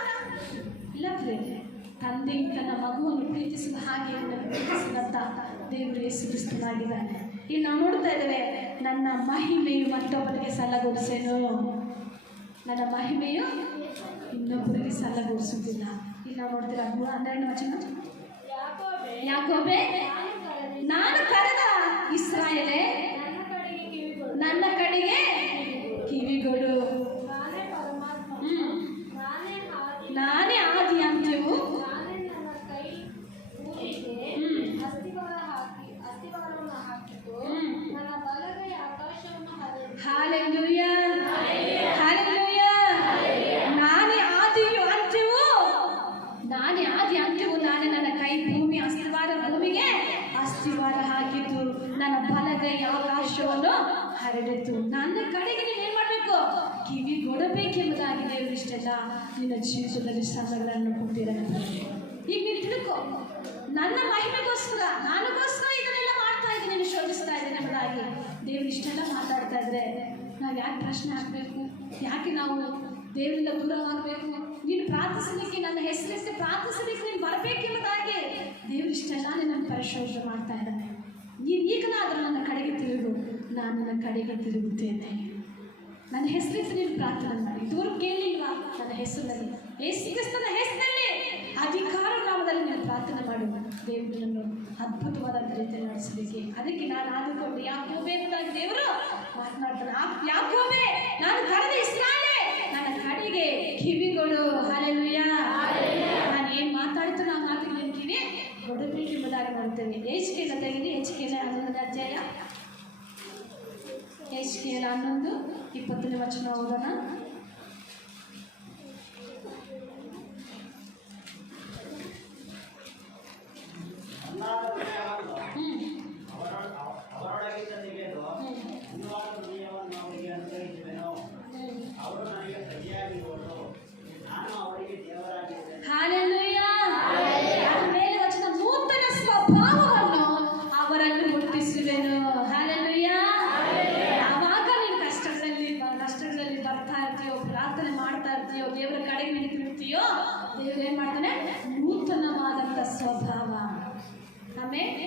ಇಲ್ಲ ಪ್ರೇರೆ, ತಂದೆ ತನ್ನ ಮಗುವನ್ನು ಪ್ರೀತಿಸಿದ ಹಾಗೆ ಪ್ರೀತಿಸಿದಂತ ದೇವರು ಯೇಸು ಕ್ರಿಸ್ತನಾಗಿದ್ದಾನೆ. ಇಲ್ಲಿ ನಾವು ನೋಡ್ತಾ ಇದ್ದೇವೆ, ನನ್ನ ಮಹಿಮೆಯು ಮತ್ತೊಬ್ಬರಿಗೆ ಸಲ್ಲಗೊಳಿಸೇನು, ನನ್ನ ಮಹಿಮೆಯು ಇನ್ನೊಬ್ಬರಿಗೆ ಸಲ್ಲಗೊಳಿಸುವುದಿಲ್ಲ. ಇಲ್ಲಿ ನಾವು ನೋಡ್ತೀರಾ 12ನೇ ವಚನ, ಯಾಕೋಬೆ ನಾನು ಕರೆದ ಇಸ್ರಾಯೇಲೇ ನನ್ನ ಕಡೆಗೆ ಕಿವಿಗೊಡು. ನಾನೇ ಆದಿ ಅಂತ್ಯವು, ಹಲ್ಲೆಲೂಯಾ, ಹಲ್ಲೆಲೂಯಾ. ನಾನೇ ಆದಿಯು ಅಂತ್ಯವು, ನಾನೇ ಆದಿ ಅಂತ್ಯವು, ನಾನೇ ನನ್ನ ಕೈ ಭೂಮಿ ಅಸ್ತಿವಾರ ಭೂಮಿಗೆ ಅಸ್ತಿವಾರ ಹಾಕಿತು, ನನ್ನ ಬಲಗೈ ಆಕಾಶವನ್ನು ಹರಡಿತು. ನನ್ನ ಕಡೆಗೆ ನೀನು ಏನು ಮಾಡಬೇಕು? ಕಿವಿಗೊಡಬೇಕೆಂಬುದಾಗಿ ದೇವರು ಇಷ್ಟೆಲ್ಲ ನಿನ್ನ ಜೀವಿತದಲ್ಲಿ ಸಂಘಗಳನ್ನು ಕೊಟ್ಟಿದ್ದಾರೆ. ಈಗ ನೀನು ತಿಳ್ಕೊ, ನನ್ನ ಮಹಿಮೆಗೋಸ್ಕರ ನಾನಗೋಸ್ಕರ ಇದನ್ನೆಲ್ಲ ಮಾಡ್ತಾ ಇದ್ದೀನಿ, ನೀನು ಶೋಧಿಸ್ತಾ ಇದ್ದೀನಿ ಎಂಬುದಾಗಿ ದೇವರು ಇಷ್ಟೆಲ್ಲ ಮಾತಾಡ್ತಾ ಇದ್ರೆ ನಾವು ಯಾಕೆ ಪ್ರಶ್ನೆ ಹಾಕಬೇಕು? ಯಾಕೆ ನಾವು ದೇವರಿಂದ ದೂರವಾಗಬೇಕು? ನೀನು ಪ್ರಾರ್ಥಿಸಲಿಕ್ಕೆ, ನನ್ನ ಹೆಸರಿಸಿ ಪ್ರಾರ್ಥಿಸಲಿಕ್ಕೆ ನೀನು ಬರಬೇಕೆಂಬುದಾಗಿ ದೇವರು ಇಷ್ಟೆಲ್ಲ ನಿನ್ನನ್ನು ಪರಿಶೋಧನೆ ಮಾಡ್ತಾ ಇದ್ದಾನೆ. ನೀನು ಈಗಲಾದರೂ ನನ್ನ ಕಡೆಗೆ ತಿರುಗು, ನಾನು ನನ್ನ ಕಡೆಗೆ ತಿರುಗುತ್ತೇನೆ. ನನ್ನ ಹೆಸರಿಸಿ ನೀನು ಪ್ರಾರ್ಥನೆ ಮಾಡಿ. ದೂರ ಕೇಳಲಿಲ್ವಾ? ನನ್ನ ಹೆಸರಿನಲ್ಲಿ, ಯೇಸು ಕ್ರಿಸ್ತನ ಹೆಸರಿನಲ್ಲಿ, ಅಧಿಕಾರ ನಾಮದಲ್ಲಿ ನೀನು ಪ್ರಾರ್ಥನೆ ಮಾಡು. ದೇವರನ್ನು ಅದ್ಭುತವಾದಂಥ ರೀತಿಯಲ್ಲಿ ನಡೆಸಲಿಕ್ಕೆ. ಅದಕ್ಕೆ ನಾನು ಆದುಕೊಂಡು ಯಾಕೋಬೆ ಎಂಬುದಾಗಿ ದೇವರು ಮಾತನಾಡ್ತಾನೆ. ಯಾಕೋಬೆ, ನಾನು ಕರೆದ ಇಸ್ರಾಯೇಲೇ, ನನ್ನ ಕಡೆಗೆ ಕಿವಿಗಳು. ಹಲ್ಲೆಲೂಯಾ. ನಾನು ಏನು ಮಾತಾಡ್ತಾನೋ ಆ ಮಾತಿಗೆ ನೀನು ಕಿವಿ ಕೊಡಬೇಕೆಂಬುದಾಗಿ ಮಾಡ್ತೇವೆ. HKL ತೆಗೆದು HKL 11ನೇ ಅಧ್ಯಾಯ, HKL 11:20ನೇ ವಚನ ಓದೋಣ. ಹಲ್ಲೆಲೂಯಾ. ಆಮೇಲೆ ವಚನ, ನೂತನ ಸ್ವಭಾವವನ್ನು ಅವರಲ್ಲಿ ಹುಟ್ಟಿಸುವೆನು. ಹಲ್ಲೆಲೂಯಾ. ಆವಾಗ ನೀನು ಕಷ್ಟಗಳಲ್ಲಿ ಬರ್ತಾ ಇರ್ತೀಯೋ, ಪ್ರಾರ್ಥನೆ ಮಾಡ್ತಾ ಇರ್ತೀಯೋ, ದೇವರ ಕಡೆಗೆ ನಿಂತಿರ್ತೀಯೋ, ದೇವರು ಏನು ಮಾಡ್ತಾನೆ? ನೂತನವಾದಂಥ ಸ್ವಭಾವ, ಆಮೇಲೆ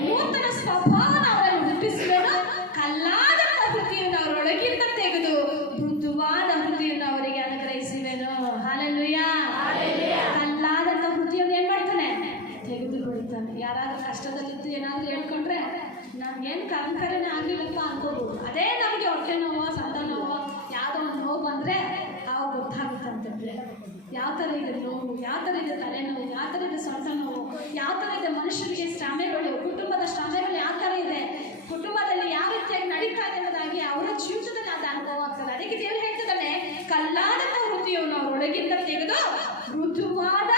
ನೂತನ ಸ್ವಭಾವನ ಅವರಲ್ಲಿ ಹುಟ್ಟಿಸುವೆನು. ಕಲ್ಲಾದಂಥ ಹೃದಯವನ್ನು ಅವರೊಳಗಿಂದ ತೆಗೆದು ಮೃದುವಾದ ಹೃದಯವನ್ನು ಅವರಿಗೆ ಅನುಗ್ರಹಿಸುವೆನು. ಹಲ್ಲೆಲೂಯಾ. ಕಲ್ಲಾದಂಥ ಹೃದಯವನ್ನು ಏನು ಮಾಡ್ತಾನೆ? ತೆಗೆದು ಬಿಡ್ತಾನೆ. ಯಾರಾದ್ರೂ ಕಷ್ಟದಲ್ಲಿದ್ದು ಏನಾದರೂ ಹೇಳ್ಕೊಂಡ್ರೆ ನಮ್ಗೇನು ಕರ್ಮಕರನೇ ಆಗಲಿಲ್ಲಪ್ಪ ಅನ್ಕೋಬೋದು. ಅದೇ ನಮಗೆ ಹೊಟ್ಟೆ ನೋವು, ಸಂತ ನೋವು, ಯಾವುದೋ ಒಂದು ನೋವು ಬಂದರೆ ಆವಾಗ ಗೊತ್ತಾಗುತ್ತಂತೆ ಯಾವ ಥರ ಇದೆ ನೋವು, ಯಾವ ಥರ ಇದೆ ತಲೆನೋವು, ಯಾವ ಥರ ಇದೆ ಸೊಂಟ ನೋವು, ಯಾವ ಥರ ಇದೆ ಮನುಷ್ಯರಿಗೆ ಶ್ರಮೆಗಳು, ಕುಟುಂಬದ ಶ್ರಮೆಗಳು ಯಾವ ಥರ ಇದೆ, ಕುಟುಂಬದಲ್ಲಿ ಯಾವ ರೀತಿಯಾಗಿ ನಡೀತಾ ಇದೆ ಅನ್ನೋದಾಗಿ ಅವರ ಜೀವಿತದಲ್ಲಿ ಅದು ಅನುಭವ ಆಗ್ತದೆ. ಅದಕ್ಕೆ ದೇವರು ಹೇಳ್ತಿದ್ದಾನೆ, ಕಲ್ಲಾದಂಥ ಹೃದಯವನ್ನು ಅವರೊಳಗಿಂದ ತೆಗೆದು ಮೃದುವಾದ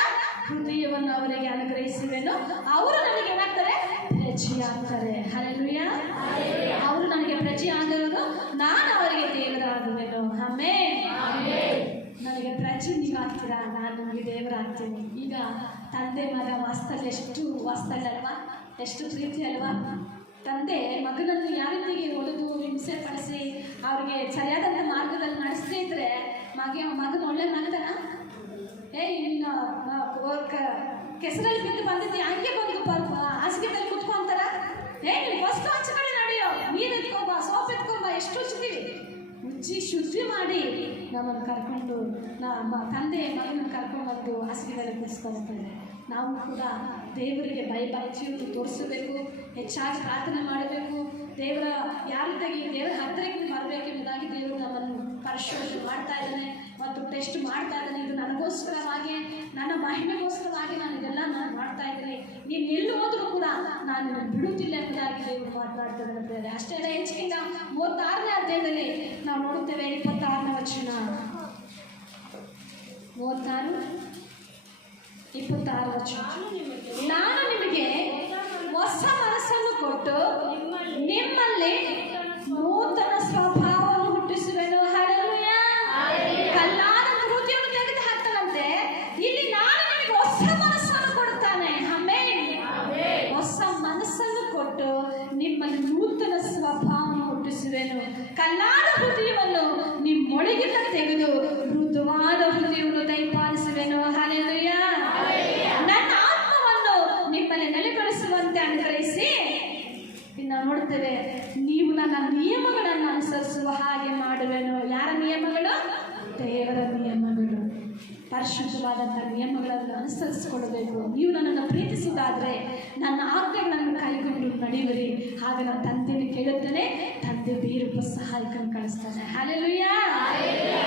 ಹೃದಯವನ್ನು ಅವರಿಗೆ ಅನುಗ್ರಹಿಸುವೆನು. ಅವರು ನನಗೆ ಏನಾಗ್ತಾರೆ? ಪ್ರಜೆಯಾಗ್ತಾರೆ. ಹಲ್ಲೆಲೂಯಾ. ಅವರು ನನಗೆ ಪ್ರಜೆಯಾಗಿರೋದು, ನಾನು ಅವರಿಗೆ ದೇವರಾಗುವೆನು. ಆಮೆನ್. ನನಗೆ ಪ್ರಜೆ ನೀವಾಗ್ತೀರಾ, ನಾನು ನಿಮಗೆ ದೇವರಾಗ್ತೀನಿ. ಈಗ ತಂದೆ ಮಗ ವಾಸ್ತವ್ಯ ಎಷ್ಟು ವಾಸ್ತವ್ಯ ಅಲ್ವಾ, ಎಷ್ಟು ಪ್ರೀತಿ ಅಲ್ವಾ. ತಂದೆ ಮಗನನ್ನು ಯಾವ ರೀತಿಗೆ ಹೊಡೆದು ಹಿಂಸೆ ಪಡಿಸಿ ಅವ್ರಿಗೆ ಸರಿಯಾದಂಥ ಮಾರ್ಗದಲ್ಲಿ ನಡೆಸದೇ ಇದ್ರೆ ಮಗನ ಒಳ್ಳೆ ಮಗದನ ನೀನು ಕೆಸರಲ್ಲಿ ಬಿದ್ದು ಬಂದಿದ್ದೆ ಹಂಗೆ ಬಂದು ಹಾಸಿಗೆದಲ್ಲಿ ಕುತ್ಕೊಂತಾರ. ನೀವು ಫಸ್ಟ್ ಆಚೆ ಕಡೆ ನಡೆಯೋ, ನೀರು ಎತ್ಕೊಂಬ, ಸೋಪ್ ಎತ್ಕೊಂಬ, ಎಷ್ಟು ಉಜ್ತೀವಿ, ಉಜ್ಜಿ ಶುದ್ಧಿ ಮಾಡಿ ನಮ್ಮನ್ನು ಕರ್ಕೊಂಡು ತಂದೆ ಮಗನನ್ನು ಕರ್ಕೊಂಡು ಬಂದು ಹಾಸಿಗೆದಲ್ಲಿ ಕೂರಿಸ್ಕೊಳ್ತಾರೆ. ನಾವು ಕೂಡ ದೇವರಿಗೆ ಭಯಭಕ್ತಿಯನ್ನು ತೋರಿಸಬೇಕು, ಹೆಚ್ಚಾಗಿ ಪ್ರಾರ್ಥನೆ ಮಾಡಬೇಕು. ದೇವರ ಯಾವ ರೀತಿಯಾಗಿ ದೇವರ ಹತ್ತಿರಕ್ಕೆ ಬರಬೇಕೆಂಬುದಾಗಿ ದೇವರು ನಮ್ಮನ್ನು ಪರಿಶೋಧನೆ ಮಾಡ್ತಾ ಇದ್ದಾನೆ ಮತ್ತು ಟೆಸ್ಟ್ ಮಾಡ್ತಾ ಇದ್ದಾನೆ. ಇದು ನನಗೋಸ್ಕರವಾಗಿ, ನನ್ನ ಮಹಿಮೆಗೋಸ್ಕರವಾಗಿ ನಾನು ಇದೆಲ್ಲ ನಾನು ಮಾಡ್ತಾ ಇದ್ದೀನಿ. ನೀನು ಎಲ್ಲಿ ಹೋದರೂ ಕೂಡ ನಾನು ಬಿಡುತ್ತಿಲ್ಲ ಎಂಬುದಾಗಿ ದೇವರು ಮಾತನಾಡ್ತಾ ಇದ್ದಾನೆ. ಅಷ್ಟೇ ಅಲ್ಲ, ಹೆಚ್ಚಿನ 36ನೇ ಅಧ್ಯಾಯದಲ್ಲಿ ನಾವು ನೋಡುತ್ತೇವೆ 26ನೇ ವಚನ. 36, 26 ವಚನ. ನಾನು ನಿಮಗೆ ಹೊಸ ಮನಸ್ಸನ್ನು ಕೊಟ್ಟು ನಿಮ್ಮಲ್ಲಿ ನೂತನ ಸ್ವಭಾವವನ್ನು ಹುಟ್ಟಿಸುವೆನು. ಹಲ್ಲೆಲೂಯಾ. ಕಲ್ಲಾದ ಹೃದಯವನ್ನು ತೆಗೆದು ಹಾಕ್ತಾನಂತೆ. ಇಲ್ಲಿ ನಾನು ನಿಮಗೆ ಹೊಸ ಮನಸ್ಸನ್ನು ಕೊಡ್ತಾನೆ. ಆಮೆನ್. ಹೊಸ ಮನಸ್ಸನ್ನು ಕೊಟ್ಟು ನಿಮ್ಮಲ್ಲಿ ನೂತನ ಸ್ವಭಾವವನ್ನು ಹುಟ್ಟಿಸುವೆನು. ಕಲ್ಲಾದ ಹೃದಯವನ್ನು ನಿಮ್ಮೊಳಗಿಂದ ತೆಗೆದು ಮೃದುವಾದ ಹೃದಯವನ್ನು ದಯಪಾಲಿಸುವೆನು. ಹಲ್ಲೆಲೂಯಾ. ನನ್ನ ಆತ್ಮವನ್ನು ನಿಮ್ಮಲ್ಲಿ ನೆಲೆಗೊಳಿಸುವಂತೆ ಅನುಗ್ರಹಿಸಿ. ನಾವು ನೋಡ್ತೇವೆ, ನೀವು ನನ್ನ ನಿಯಮಗಳನ್ನು ಅನುಸರಿಸುವ ಹಾಗೆ ಮಾಡುವೆನು. ಯಾರ ನಿಯಮಗಳು? ದೇವರ ನಿಯಮಗಳು. ಪರಿಶುದ್ಧವಾದಂಥ ನಿಯಮಗಳನ್ನು ಅನುಸರಿಸಿಕೊಳ್ಳಬೇಕು. ನೀವು ನನ್ನನ್ನು ಪ್ರೀತಿಸುವುದಾದರೆ ನನ್ನ ಆಜ್ಞೆಗಳನ್ನು ಕೈಗೊಂಡು ನಡೆಯುವಿರಿ. ಆಗ ನನ್ನ ತಂದೆಯನ್ನು ಕೇಳುತ್ತೇನೆ, ತಂದೆ ಬೇರೊಬ್ಬ ಸಹಾಯಕನ್ನು ಕಳಿಸ್ತಾನೆ. ಹಲ್ಲೆಲೂಯಾ.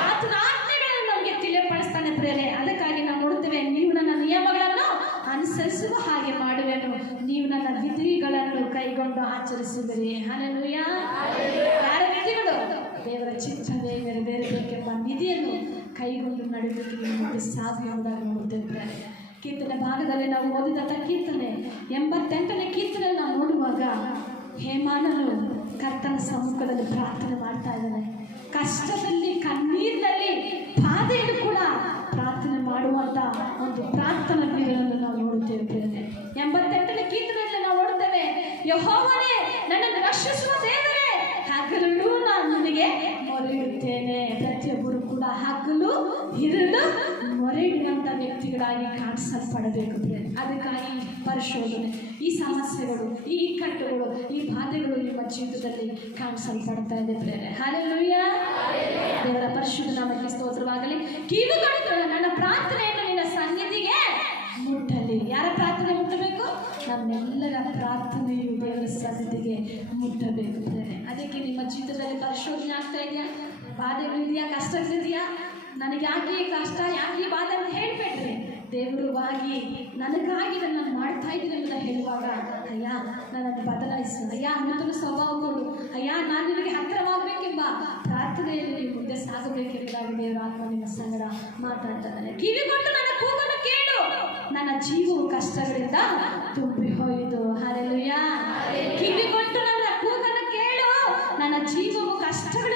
ಆತನ ಆಜ್ಞೆಗಳನ್ನು ನಮಗೆ ತಿಳಿಯಪಡಿಸ್ತಾನೆ ಪ್ರೇರೆ. ಅದಕ್ಕಾಗಿ ನಾವು ನೋಡುತ್ತೇವೆ, ನೀವು ನನ್ನ ನಿಯಮಗಳನ್ನು ಅನುಸರಿಸುವ ಹಾಗೆ ಮಾಡುವೆನು, ನೀವು ನನ್ನ ವಿಧಿಗಳನ್ನು ಕೈಗೊಂಡು ಆಚರಿಸುವಿರಿ. ಹಲ್ಲೆಲೂಯಾ. ಯಾರ ವಿಧಿಗಳು? ದೇವರ ಚಿತ್ತವೇ ನೆರವೇರಬೇಕೆಂಬ ನಿಧಿಯನ್ನು ಕೈಗೊಂಡು ನಡೆಯುವುದಕ್ಕೆ ಮುಂದೆ ಸಾಧ್ಯ ಎಂಬುದಾಗಿ ನೋಡುತ್ತೇವೆ. ಕೀರ್ತನೆ ಭಾಗದಲ್ಲಿ ನಾವು ಓದಿದಂಥ ಕೀರ್ತನೆ 88ನೇ ಕೀರ್ತನೆ ನಾವು ನೋಡುವಾಗ ಹೇಮಾನನು ಕರ್ತನ ಸಮ್ಮುಖದಲ್ಲಿ ಪ್ರಾರ್ಥನೆ ಮಾಡ್ತಾ ಇದ್ದಾನೆ. ಕಷ್ಟದಲ್ಲಿ, ಕಣ್ಣೀರಿನಲ್ಲಿ, ಬಾಧೆಯನ್ನು ಕೂಡ ಪ್ರಾರ್ಥನೆ ಮಾಡುವಂಥ ಒಂದು ಪ್ರಾರ್ಥನಾ ವೀರನನ್ನು ನಾವು ನೋಡುತ್ತೇವೆ. 88ನೇ ಕೀರ್ತನೆಯಲ್ಲಿ ನಾವು ನೋಡುತ್ತೇವೆ, ಯೆಹೋವನೇ ನನ್ನನ್ನು ರಕ್ಷಿಸುವ ದೇವರೇ, ಹಗಲು ನಾನು ನಿನಗೆ ಮೊರೆಯಿಡುತ್ತೇನೆ. ಪ್ರತಿಯೊಬ್ಬರು ಕೂಡ ಹಗಲು ಇರಲು ಮೊರೆಯಿಡುವಂಥ ವ್ಯಕ್ತಿಗಳಾಗಿ ಕಾಣಿಸಲ್ಪಡಬೇಕು. ಅದಕ್ಕಾಗಿ ಪರಿಶೋಧನೆ, ಈ ಸಮಸ್ಯೆಗಳು, ಈ ಇಕ್ಕಟ್ಟುಗಳು, ಈ ಬಾಧೆಗಳು ನಿಮ್ಮ ಜೀವಿತದಲ್ಲಿ ಕಾಣಿಸಲ್ಪಡ್ತಾ ಇದೆ ಪ್ರೇರೆ. ಹಲ್ಲೆಲೂಯಾ. ದೇವರ ಪರಿಶುದ್ಧ ನಾಮಕ್ಕೆ ಸ್ತೋತ್ರವಾಗಲಿ. ಕಿವಿಗಳು ನನ್ನ ಪ್ರಾರ್ಥನೆಯನ್ನು ನಿನ್ನ ಸನ್ನಿಧಿಗೆ ಮುಟ್ಟಲಿ. ಯಾರ ಪ್ರಾರ್ಥನೆ ಮುಟ್ಟಬೇಕು? ನಮ್ಮೆಲ್ಲರ ಪ್ರಾರ್ಥನೆಯು ದೇವರ ಸನ್ನಿಧಿಗೆ ಮುಟ್ಟಬೇಕು ಪ್ರೇರೆ. ಅದಕ್ಕೆ ನಿಮ್ಮ ಜೀವಿತದಲ್ಲಿ ಪರಿಶೋಧನೆ ಆಗ್ತಾ ಇದೆಯಾ? ಬಾಧೆಗಳಿದೆಯಾ? ಕಷ್ಟಗಳಿದೆಯಾ? ನನಗೆ ಯಾಕೆ ಈ ಕಷ್ಟ, ಯಾಕೆ ಈ ಬಾಧೆ ಅಂತ ಹೇಳಬೇಡ್ರಿ. ದೇವರುವಾಗಿ ನನಗಾಗಿ ನಾನು ಮಾಡ್ತಾ ಇದ್ದೀನಿ ಅಂತ ಹೇಳುವಾಗ, ಅಯ್ಯ ನನ್ನನ್ನು ಬದಲಾಯಿಸು, ಅಯ್ಯ ನೂತನ ಸ್ವಭಾವ ಕೊಡು, ಅಯ್ಯ ನಾನು ನಿನಗೆ ಹತ್ತಿರವಾಗಬೇಕೆಂಬ ಪ್ರಾರ್ಥನೆಯಲ್ಲಿ ನೀವು ಮುಂದೆ ಸಾಗಬೇಕೆಂಬುದಾಗಿ ದೇವರ ಆತ್ಮ ನಿಮ್ಮ ಸಂಗಡ ಮಾತಾಡ್ತಾನೆ. ಕಿವಿ ಕೊಟ್ಟು ನನ್ನ ಕೂಗನ್ನು ಕೇಳು, ನನ್ನ ಜೀವವು ಕಷ್ಟಗಳಿಂದ ತುಂಬಿ ಹೋಯಿತು. ಹಲ್ಲೆಲೂಯಾ. ಕಿವಿ ಕೊಟ್ಟು ನನ್ನ ಕೂಗನ್ನು ಕೇಳು, ನನ್ನ ಜೀವವು ಕಷ್ಟಗಳಿಂದ